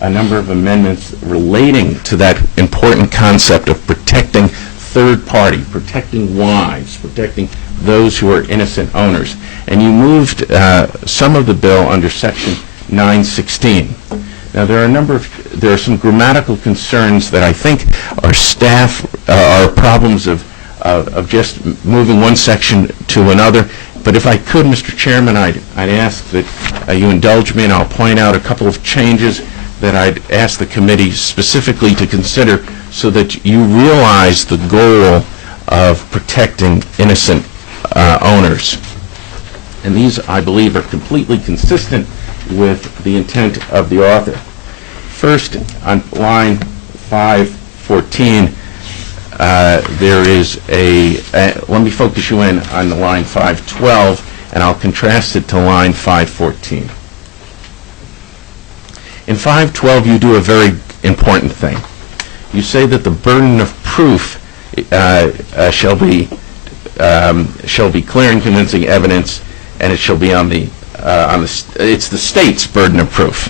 a number of amendments relating to that important concept of protecting third party, protecting wives, protecting those who are innocent owners. And you moved some of the bill under Section 916. Now, there are some grammatical concerns that I think are problems of just moving one section to another. But if I could, Mr. Chairman, I'd ask that you indulge me, and I'll point out a couple of changes that I'd ask the committee specifically to consider so that you realize the goal of protecting innocent owners. And these, I believe, are completely consistent with the intent of the author. First, on line 514, there is let me focus you in on the line 512, and I'll contrast it to line 514. In 512, you do a very important thing. You say that the burden of proof shall be clear and convincing evidence, and it shall be it's the state's burden of proof.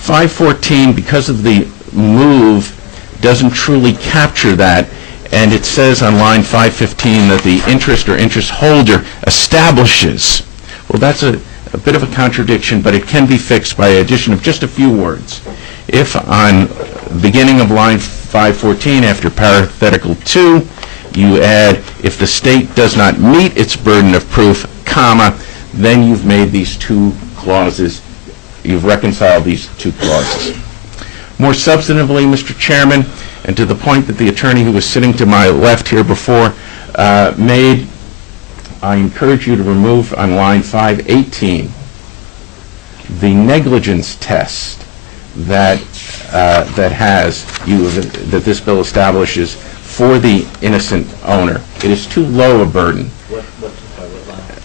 514, because of the move, doesn't truly capture that, and it says on line 515 that the interest or interest holder establishes. Well, that's a bit of a contradiction, but it can be fixed by addition of just a few words. If on the beginning of line 514, after parenthetical 2, you add, if the state does not meet its burden of proof, comma, then you've made these two clauses, you've reconciled these two clauses. More substantively, Mr. Chairman, and to the point that the attorney who was sitting to my left here before made, I encourage you to remove on line 518 the negligence test that this bill establishes for the innocent owner. It is too low a burden.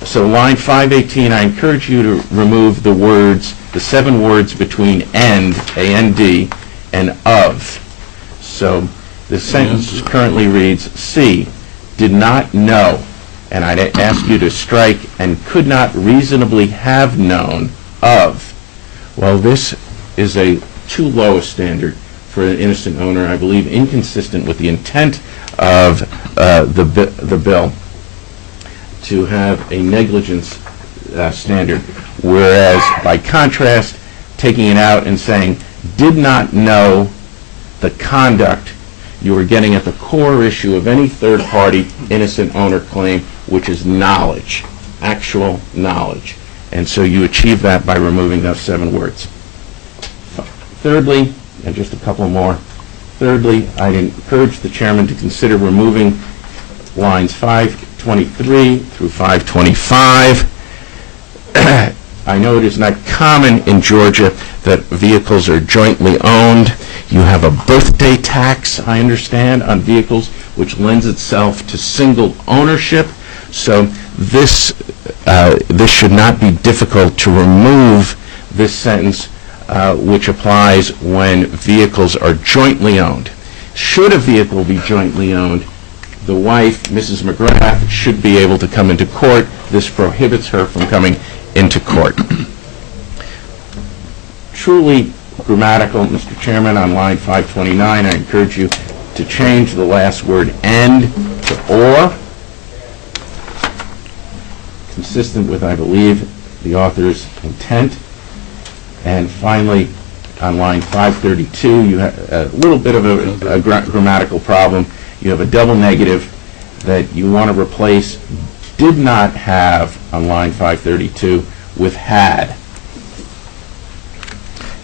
So line 518, I encourage you to remove the 7 words between and, A-N-D, and of. So the sentence currently reads, C, did not know, and I'd ask you to strike, and could not reasonably have known of. Well, this is a too low a standard for an innocent owner, I believe inconsistent with the intent of the bill to have a negligence standard, whereas by contrast, taking it out and saying did not know the conduct, you are getting at the core issue of any third-party innocent owner claim, which is knowledge, actual knowledge. And so you achieve that by removing those 7 words. Thirdly, and just a couple more, thirdly, I'd encourage the chairman to consider removing lines 523 through 525. I know it is not common in Georgia that vehicles are jointly owned. You have a birthday tax, I understand, on vehicles, which lends itself to single ownership. So this should not be difficult to remove this sentence, which applies when vehicles are jointly owned. Should a vehicle be jointly owned, the wife, Mrs. McGrath, should be able to come into court. This prohibits her from coming into court. Truly grammatical, Mr. Chairman, on line 529, I encourage you to change the last word "and" to "or," consistent with, I believe, the author's intent. And finally, on line 532, you have a little bit of a grammatical problem. You have a double negative that you want to replace "did not have" on line 532 with "had."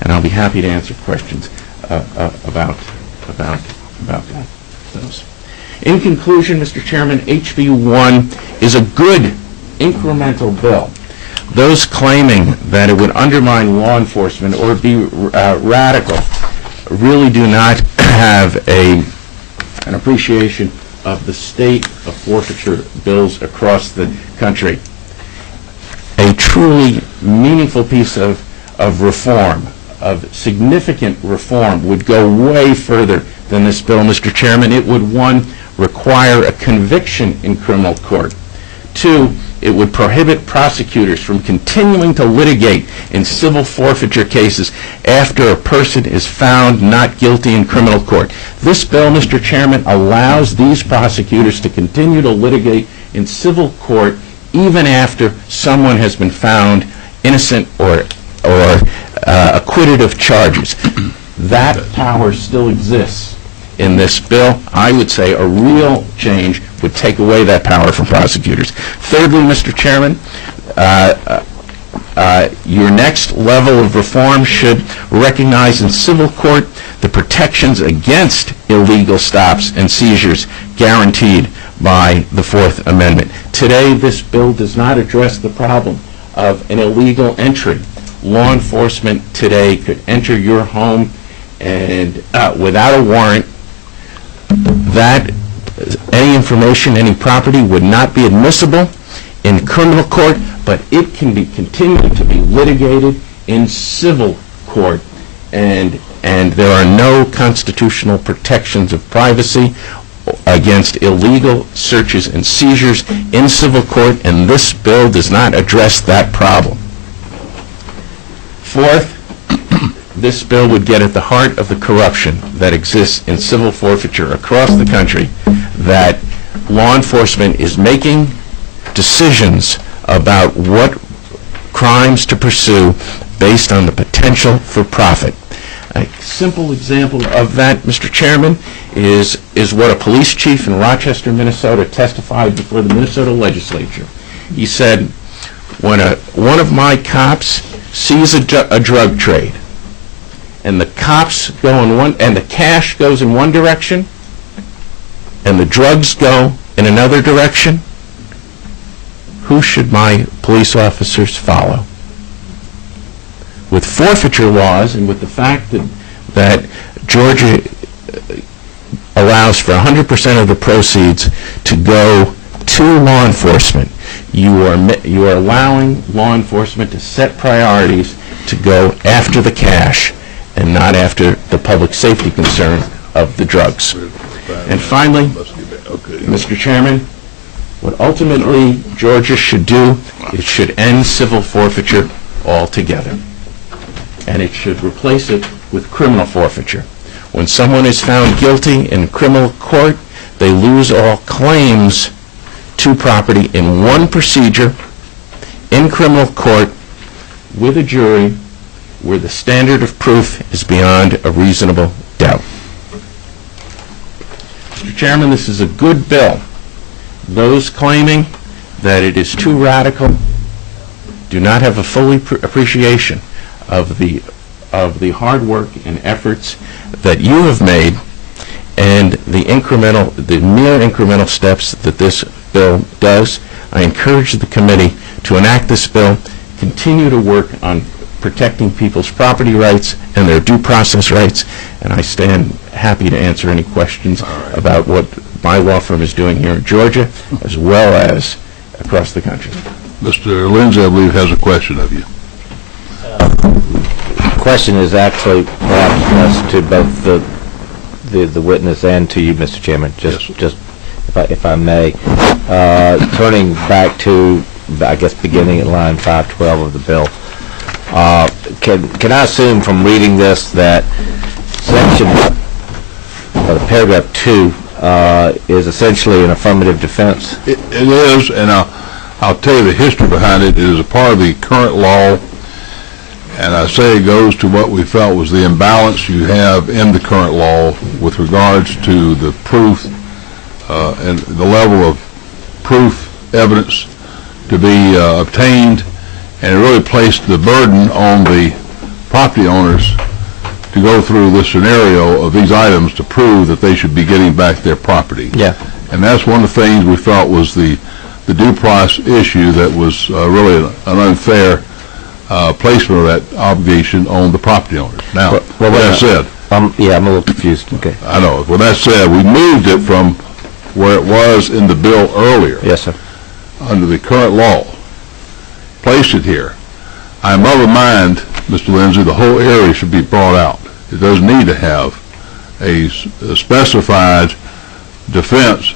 And I'll be happy to answer questions about those. In conclusion, Mr. Chairman, HB 1 is a good incremental bill. Those claiming that it would undermine law enforcement or be radical really do not have an appreciation of the state of forfeiture bills across the country. A truly meaningful piece of reform, of significant reform, would go way further than this bill, Mr. Chairman. It would, 1, require a conviction in criminal court. 2, it would prohibit prosecutors from continuing to litigate in civil forfeiture cases after a person is found not guilty in criminal court. This bill, Mr. Chairman, allows these prosecutors to continue to litigate in civil court even after someone has been found innocent or acquitted of charges. That power still exists in this bill. I would say a real change would take away that power from prosecutors. Thirdly, Mr. Chairman, your next level of reform should recognize in civil court the protections against illegal stops and seizures guaranteed by the Fourth Amendment. Today, this bill does not address the problem of an illegal entry. Law enforcement today could enter your home and without a warrant. That any information, any property would not be admissible in criminal court, but it can be continued to be litigated in civil court, and there are no constitutional protections of privacy against illegal searches and seizures in civil court, and this bill does not address that problem. Fourth, this bill would get at the heart of the corruption that exists in civil forfeiture across the country, that law enforcement is making decisions about what crimes to pursue based on the potential for profit. A simple example of that, Mr. Chairman, is what a police chief in Rochester, Minnesota testified before the Minnesota legislature. He said, when one of my cops sees a drug trade, and the cops go in one, and the cash goes in one direction, and the drugs go in another direction, who should my police officers follow? With forfeiture laws and with the fact that Georgia allows for 100% of the proceeds to go to law enforcement, you are allowing law enforcement to set priorities to go after the cash and not after the public safety concern of the drugs. And finally, Mr. Chairman, what ultimately Georgia should do, it should end civil forfeiture altogether. And it should replace it with criminal forfeiture. When someone is found guilty in criminal court, they lose all claims to property in one procedure in criminal court with a jury where the standard of proof is beyond a reasonable doubt. Mr. Chairman, this is a good bill. Those claiming that it is too radical do not have a full appreciation of the hard work and efforts that you have made and the mere incremental steps that this bill does. I encourage the committee to enact this bill, continue to work on protecting people's property rights and their due process rights, and I stand happy to answer any questions about what my law firm is doing here in Georgia, as well as across the country. Mr. Lindsay, I believe, has a question of you. The question is actually perhaps to both the witness and to you, Mr. Chairman. Just if I may, turning back to, I guess, beginning at line 512 of the bill. Can I assume from reading this that section, paragraph 2, is essentially an affirmative defense? It is, and I'll tell you the history behind it. It is a part of the current law, and I say it goes to what we felt was the imbalance you have in the current law with regards to the proof and the level of proof evidence to be obtained, and it really placed the burden on the property owners to go through this scenario of these items to prove that they should be getting back their property. Yeah. And that's one of the things we felt was the due process issue that was really an unfair placement of that obligation on the property owners. Now, with that said, yeah, I'm a little confused. Okay. I know. With that said, we moved it from where it was in the bill earlier. Yes, sir. Under the current law, placed it here. I'm of a mind, Mr. Lindsay, the whole area should be brought out. It doesn't need to have a specified defense,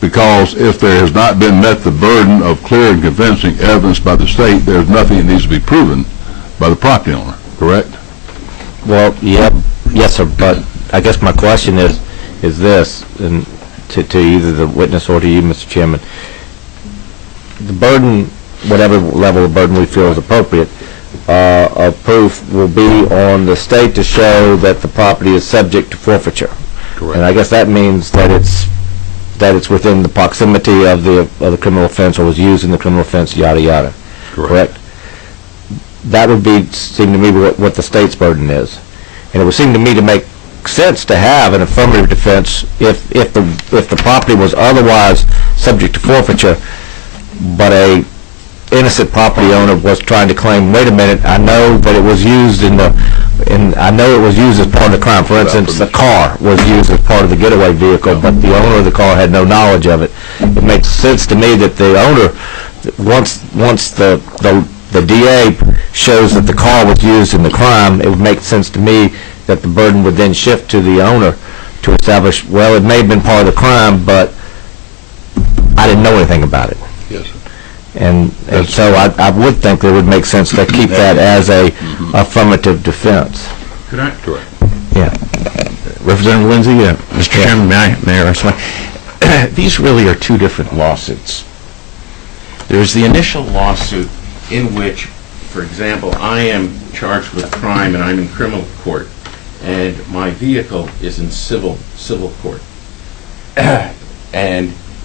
because if there has not been met the burden of clear and convincing evidence by the state, there's nothing that needs to be proven by the property owner, correct? Well, yeah, yes, sir, but I guess my question is this, and to either the witness or to you, Mr. Chairman. The burden, whatever level of burden we feel is appropriate, of proof will be on the state to show that the property is subject to forfeiture. Correct. And I guess that means that it's within the proximity of the criminal offense, or was used in the criminal offense, yada yada. Correct. That would seem to me what the state's burden is, and it would seem to me to make sense to have an affirmative defense if the property was otherwise subject to forfeiture, but a innocent property owner was trying to claim, wait a minute, I know that it was used I know it was used as part of the crime. For instance, the car was used as part of the getaway vehicle, but the owner of the car had no knowledge of it. It makes sense to me that the owner, once the DA shows that the car was used in the crime, it would make sense to me that the burden would then shift to the owner to establish, well, it may have been part of the crime, but I didn't know anything about it. Yes, sir. And so I would think it would make sense to keep that as a affirmative defense. Could I? Correct. Yeah. Representative Lindsay, Mr. Chairman, may I respond? These really are two different lawsuits. There's the initial lawsuit in which, for example, I am charged with crime and I'm in criminal court, and my vehicle is in civil court.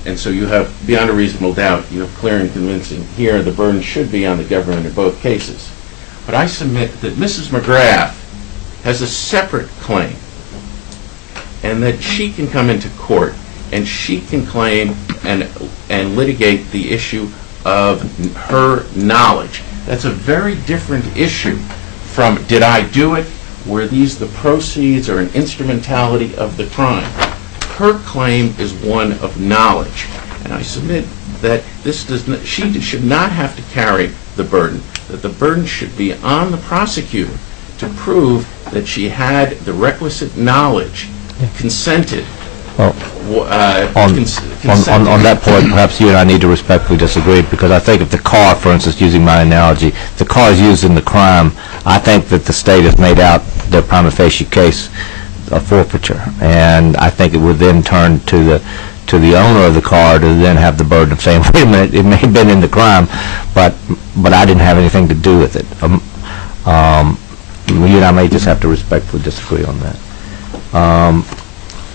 And so you have, beyond a reasonable doubt, you have clear and convincing. Here, the burden should be on the government in both cases. But I submit that Mrs. McGrath has a separate claim, and that she can come into court and she can claim and litigate the issue of her knowledge. That's a very different issue from, did I do it? Were these the proceeds or an instrumentality of the crime? Her claim is one of knowledge, and I submit that she should not have to carry the burden, that the burden should be on the prosecutor to prove that she had the requisite knowledge, consented. Well, on that point, perhaps you and I need to respectfully disagree, because I think if the car, for instance, using my analogy, if the car is used in the crime, I think that the state has made out their prima facie case of forfeiture, and I think it would then turn to the owner of the car to then have the burden of saying, wait a minute, it may have been in the crime, but I didn't have anything to do with it. You and I may just have to respectfully disagree on that.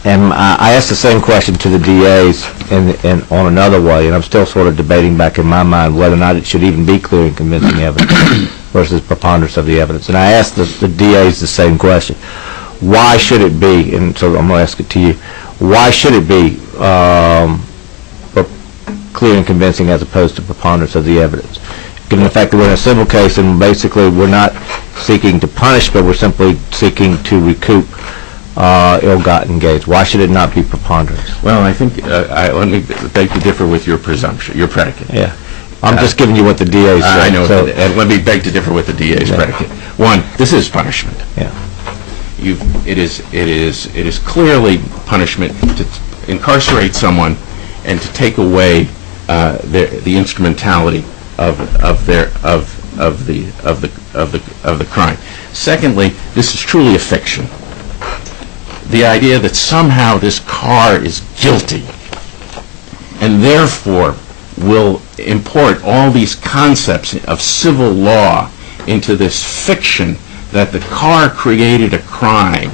And I asked the same question to the DAs in on another way, and I'm still sort of debating back in my mind whether or not it should even be clear and convincing evidence versus preponderance of the evidence. And I asked the DAs the same question. Why should it be, and so I'm going to ask it to you, why should it be clear and convincing as opposed to preponderance of the evidence? Given the fact that we're in a civil case and basically we're not seeking to punish, but we're simply seeking to recoup ill-gotten gains. Why should it not be preponderance? Well, I think, let me beg to differ with your presumption, your predicate. Yeah. I'm just giving you what the DA said. I know, so, and let me beg to differ with the DA's predicate. One, this is punishment. Yeah. It is clearly punishment to incarcerate someone and to take away the instrumentality of the crime. Secondly, this is truly a fiction. The idea that somehow this car is guilty and therefore will import all these concepts of civil law into this fiction that the car created a crime,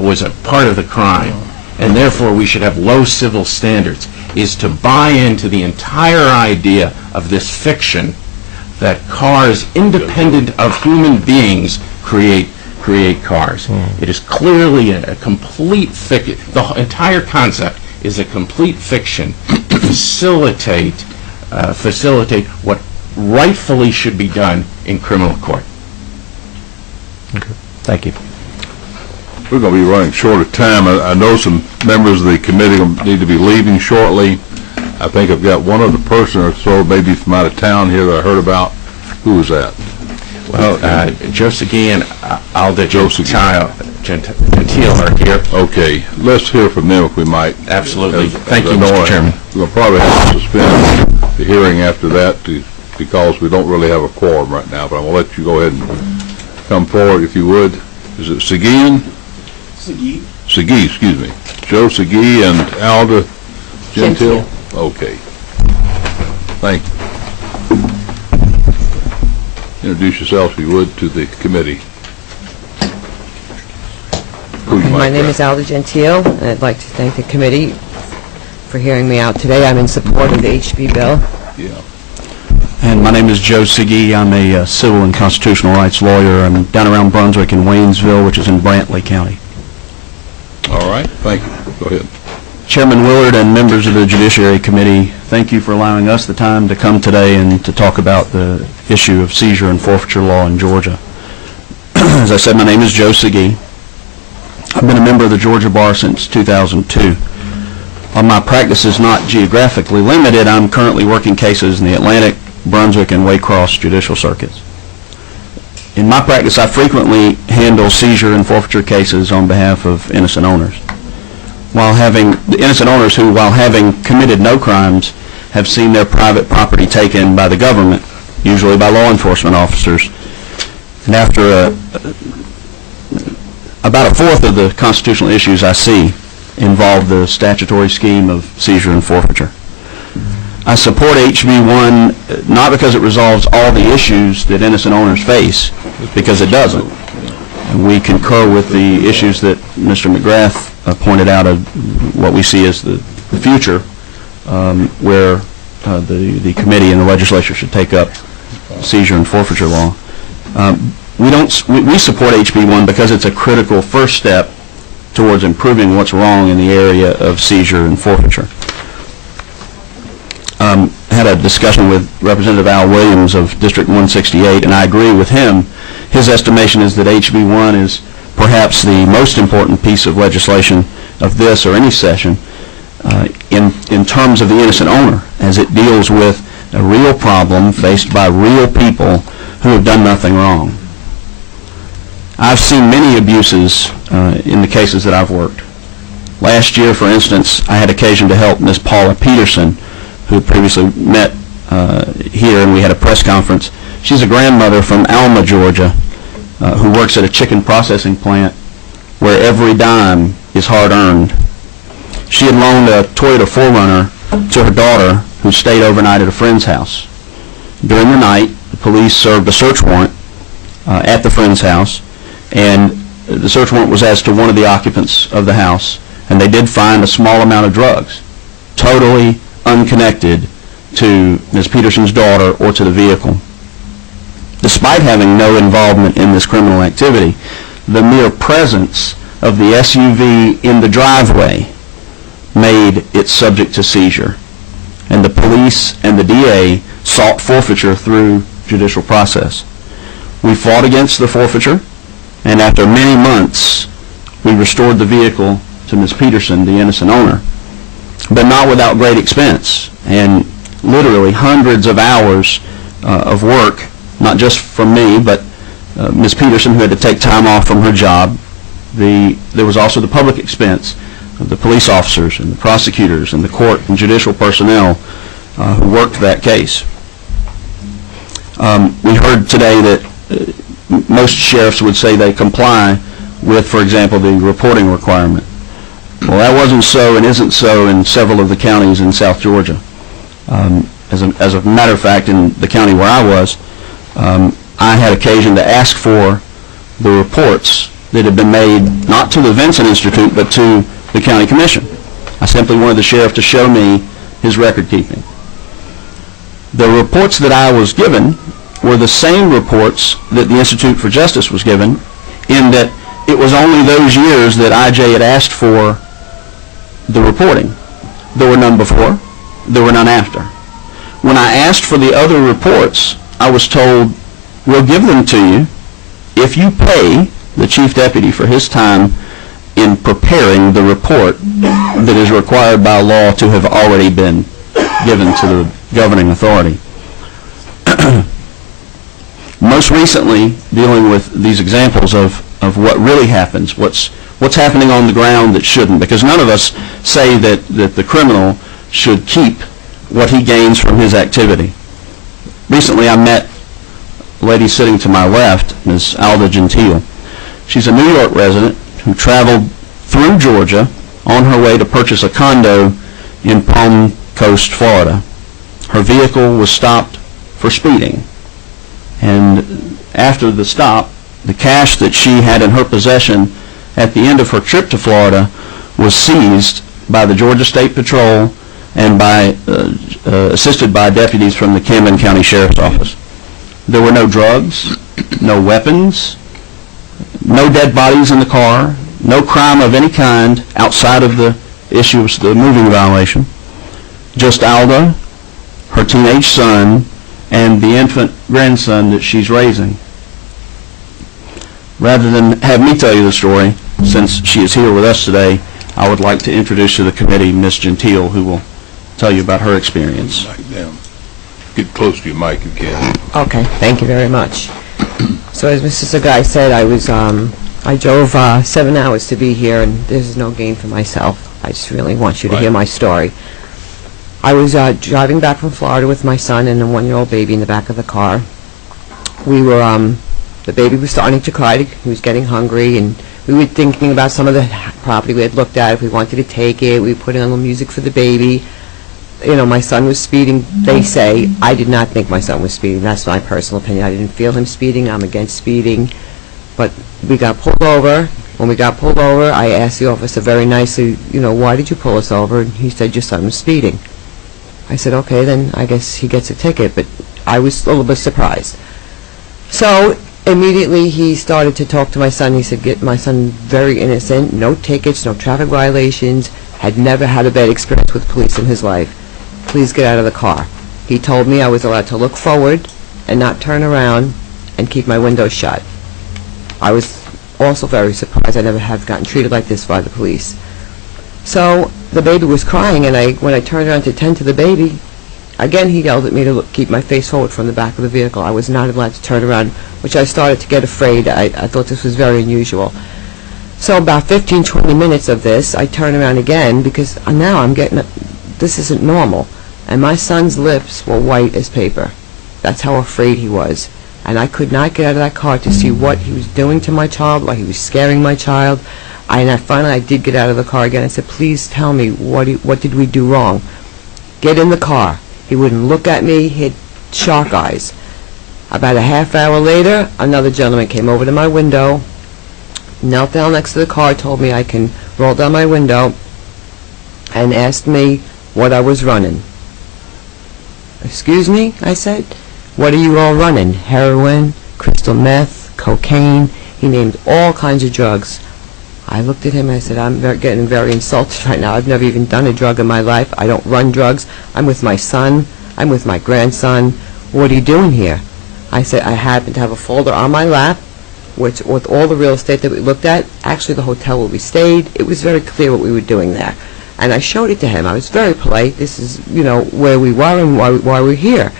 was a part of the crime, and therefore we should have low civil standards, is to buy into the entire idea of this fiction that cars, independent of human beings, create cars. It is clearly a complete fiction. The entire concept is a complete fiction to facilitate what rightfully should be done in criminal court. Okay. Thank you. We're going to be running short of time. I know some members of the committee need to be leaving shortly. I think I've got one other person or so, maybe from out of town here that I heard about. Who was that? Well, Joe Segui and Alda Gentile are here. Okay, let's hear from them if we might. Absolutely. Thank you, Mr. Chairman. We'll probably have to suspend the hearing after that because we don't really have a quorum right now, but I'm going to let you go ahead and come forward if you would. Is it Segui? Segui, excuse me. Joe Segui and Alda Gentile? Okay. Thank you. Introduce yourself, if you would, to the committee. My name is Alda Gentile, and I'd like to thank the committee for hearing me out today. I'm in support of the HB bill. Yeah. And my name is Joe Segui. I'm a civil and constitutional rights lawyer. I'm down around Brunswick in Waynesville, which is in Brantley County. All right. Thank you. Go ahead. Chairman Willard and members of the Judiciary Committee, thank you for allowing us the time to come today and to talk about the issue of seizure and forfeiture law in Georgia. As I said, my name is Joe Segui. I've been a member of the Georgia Bar since 2002. While my practice is not geographically limited, I'm currently working cases in the Atlantic, Brunswick, and Waycross judicial circuits. In my practice, I frequently handle seizure and forfeiture cases on behalf of innocent owners. While having committed no crimes, have seen their private property taken by the government, usually by law enforcement officers. And after about a fourth of the constitutional issues I see involve the statutory scheme of seizure and forfeiture. I support HB1 not because it resolves all the issues that innocent owners face, because it doesn't. And we concur with the issues that Mr. McGrath pointed out of what we see as the future, where the committee and the legislature should take up seizure and forfeiture law. We support HB1 because it's a critical first step towards improving what's wrong in the area of seizure and forfeiture. I had a discussion with Representative Al Williams of District 168, and I agree with him. His estimation is that HB1 is perhaps the most important piece of legislation of this or any session in terms of the innocent owner, as it deals with a real problem faced by real people who have done nothing wrong. I've seen many abuses in the cases that I've worked. Last year, for instance, I had occasion to help Ms. Paula Peterson, who previously met here, and we had a press conference. She's a grandmother from Alma, Georgia, who works at a chicken processing plant where every dime is hard-earned. She had loaned a Toyota 4Runner to her daughter, who stayed overnight at a friend's house. During the night, the police served a search warrant at the friend's house, and the search warrant was as to one of the occupants of the house, and they did find a small amount of drugs, totally unconnected to Ms. Peterson's daughter or to the vehicle. Despite having no involvement in this criminal activity, the mere presence of the SUV in the driveway made it subject to seizure, and the police and the DA sought forfeiture through judicial process. We fought against the forfeiture, and after many months, we restored the vehicle to Ms. Peterson, the innocent owner, but not without great expense, and literally hundreds of hours of work, not just from me, but Ms. Peterson, who had to take time off from her job. There was also the public expense of the police officers and the prosecutors and the court and judicial personnel who worked that case. We heard today that most sheriffs would say they comply with, for example, the reporting requirement. Well, that wasn't so and isn't so in several of the counties in South Georgia. As a matter of fact, in the county where I was, I had occasion to ask for the reports that had been made not to the Vincent Institute but to the county commission. I simply wanted the sheriff to show me his record keeping. The reports that I was given were the same reports that the Institute for Justice was given, in that it was only those years that IJ had asked for the reporting. There were none before, there were none after. When I asked for the other reports, I was told, we'll give them to you if you pay the chief deputy for his time in preparing the report that is required by law to have already been given to the governing authority. Most recently, dealing with these examples of what really happens, what's happening on the ground that shouldn't, because none of us say that the criminal should keep what he gains from his activity. Recently, I met a lady sitting to my left, Ms. Alda Gentile. She's a New York resident who traveled through Georgia on her way to purchase a condo in Palm Coast, Florida. Her vehicle was stopped for speeding, and after the stop, the cash that she had in her possession at the end of her trip to Florida was seized by the Georgia State Patrol and assisted by deputies from the Camden County Sheriff's Office. There were no drugs, no weapons, no dead bodies in the car, no crime of any kind outside of the issue of the moving violation. Just Alda, her teenage son, and the infant grandson that she's raising. Rather than have me tell you the story, since she is here with us today, I would like to introduce to the committee Ms. Gentile, who will tell you about her experience. Get close to your mic if you can. Okay, thank you very much. So as Mr. Sagai said, I drove 7 hours to be here, and this is no gain for myself. I just really want you to hear my story. I was driving back from Florida with my son and a 1-year-old baby in the back of the car. We were, the baby was starting to cry. He was getting hungry, and we were thinking about some of the property we had looked at, if we wanted to take it. We put in a little music for the baby. You know, my son was speeding, they say. I did not think my son was speeding. That's my personal opinion. I didn't feel him speeding. I'm against speeding. But we got pulled over. When we got pulled over, I asked the officer very nicely, you know, why did you pull us over? And he said, your son was speeding. I said, okay, then I guess he gets a ticket. But I was a little bit surprised. So immediately he started to talk to my son. He said, get my son very innocent, no tickets, no traffic violations, had never had a bad experience with police in his life. Please get out of the car. He told me I was allowed to look forward and not turn around and keep my windows shut. I was also very surprised. I never have gotten treated like this by the police. So the baby was crying, and when I turned around to tend to the baby, again he yelled at me to keep my face forward from the back of the vehicle. I was not allowed to turn around, which I started to get afraid. I thought this was very unusual. So about 15-20 minutes of this, I turn around again, because now I'm getting, this isn't normal. And my son's lips were white as paper. That's how afraid he was. And I could not get out of that car to see what he was doing to my child, why he was scaring my child. And finally I did get out of the car again. I said, please tell me, what did we do wrong? Get in the car. He wouldn't look at me. He had shark eyes. About a half hour later, another gentleman came over to my window, knelt down next to the car, told me I can roll down my window, and asked me what I was running. Excuse me, I said. What are you all running? Heroin, crystal meth, cocaine. He named all kinds of drugs. I looked at him and I said, I'm getting very insulted right now. I've never even done a drug in my life. I don't run drugs. I'm with my son. I'm with my grandson. What are you doing here? I said, I happen to have a folder on my lap with all the real estate that we looked at. Actually, the hotel where we stayed. It was very clear what we were doing there. And I showed it to him. I was very polite. This is, where we were and why we're here.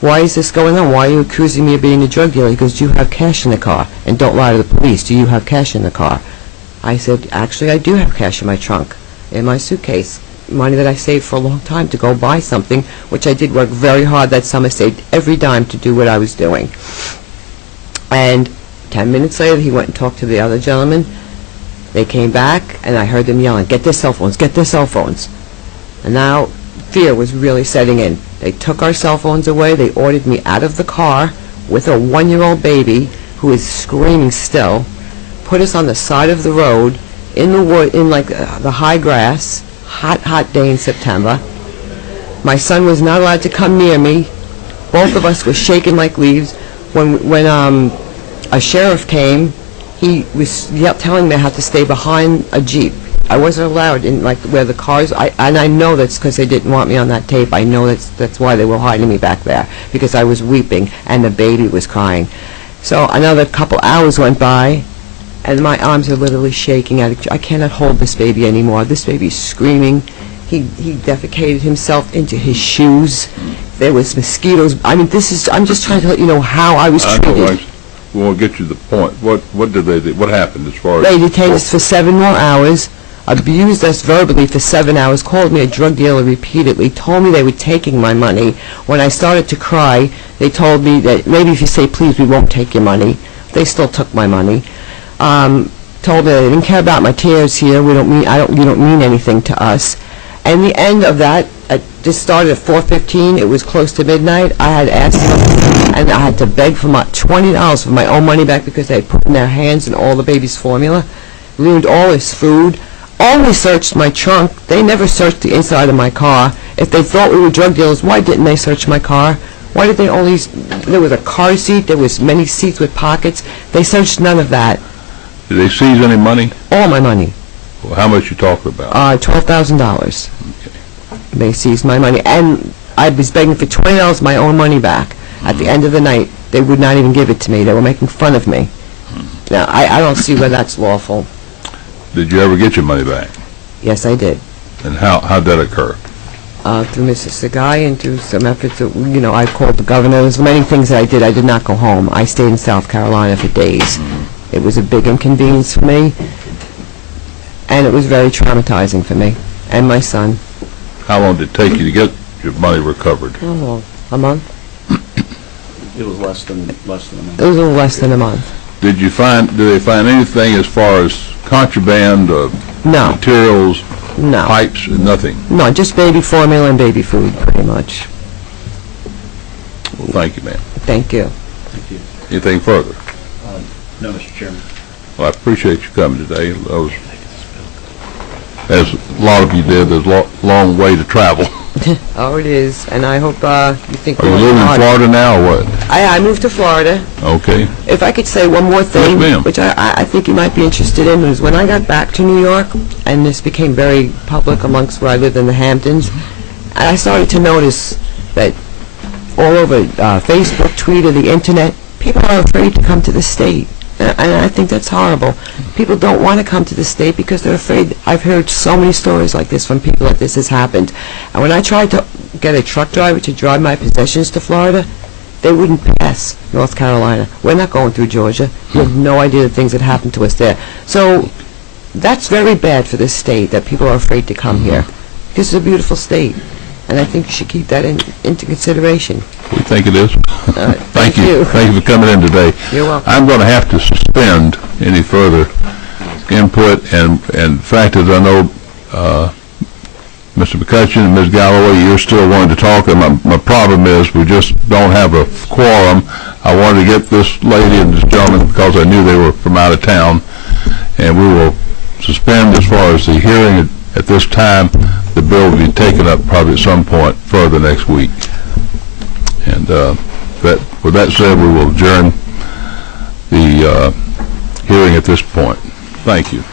Why is this going on? Why are you accusing me of being a drug dealer? He goes, do you have cash in the car? And don't lie to the police. Do you have cash in the car? I said, actually, I do have cash in my trunk, in my suitcase. Money that I saved for a long time to go buy something, which I did work very hard that summer, saved every dime to do what I was doing. And 10 minutes later, he went and talked to the other gentleman. They came back, and I heard them yelling, get their cell phones, get their cell phones. And now fear was really setting in. They took our cell phones away. They ordered me out of the car with a 1-year-old baby who is screaming still, put us on the side of the road in the wood, in the high grass, hot day in September. My son was not allowed to come near me. Both of us were shaking like leaves. When a sheriff came, he was telling me I had to stay behind a Jeep. I wasn't allowed in where the cars, and I know that's because they didn't want me on that tape. I know that's why they were hiding me back there, because I was weeping and the baby was crying. So another couple hours went by, and my arms are literally shaking. I cannot hold this baby anymore. This baby's screaming. He defecated himself into his shoes. There was mosquitoes. I mean, I'm just trying to let you know how I was treated. We won't get you the point. What did they do? What happened as far as... They detained us for 7 more hours, abused us verbally for 7 hours, called me a drug dealer repeatedly, told me they were taking my money. When I started to cry, they told me that maybe if you say please, we won't take your money. They still took my money. Told me they didn't care about my tears here. You don't mean anything to us. And the end of that, this started at 4:15. It was close to midnight. I had asked them, and I had to beg for my $20 for my own money back because they had put in their hands in all the baby's formula, ruined all his food, only searched my trunk. They never searched the inside of my car. If they thought we were drug dealers, why didn't they search my car? Why did they only... There was a car seat. There was many seats with pockets. They searched none of that. Did they seize any money? All my money. Well, how much you talking about? $12,000. Okay. They seized my money, and I was begging for $20 of my own money back. At the end of the night, they would not even give it to me. They were making fun of me. Now, I don't see where that's lawful. Did you ever get your money back? Yes, I did. And how did that occur? Through Mrs. Sagai and through some efforts. I called the governor. There was many things that I did. I did not go home. I stayed in South Carolina for days. It was a big inconvenience for me, and it was very traumatizing for me and my son. How long did it take you to get your money recovered? Oh, a month. It was less than a month. It was a little less than a month. Did they find anything as far as contraband, no materials, no pipes, nothing? No, just baby formula and baby food, pretty much. Well, thank you, ma'am. Thank you. Thank you. Anything further? No, Mr. Chairman. Well, I appreciate you coming today. As a lot of you did, there's a long way to travel. Oh, it is, and I hope you think... Are you living in Florida now, or what? I moved to Florida. Okay. If I could say one more thing, yes, which I think you might be interested in, was when I got back to New York, and this became very public amongst where I lived in the Hamptons, and I started to notice that all over Facebook, Twitter, the Internet, people are afraid to come to the state. And I think that's horrible. People don't want to come to the state because they're afraid. I've heard so many stories like this from people that this has happened. And when I tried to get a truck driver to drive my possessions to Florida, they wouldn't pass North Carolina. We're not going through Georgia. You have no idea the things that happened to us there. So that's very bad for this state, that people are afraid to come here. This is a beautiful state. And I think you should keep that into consideration. We think it is. Thank you. Thank you for coming in today. You're welcome. I'm going to have to suspend any further input, and in fact, as I know, Mr. McCutcheon and Ms. Galloway, you're still wanting to talk, and my problem is we just don't have a quorum. I wanted to get this lady and this gentleman because I knew they were from out of town. and we will suspend as far as the hearing at this time. The bill will be taken up probably at some point further next week. And with that said, we will adjourn the hearing at this point. Thank you.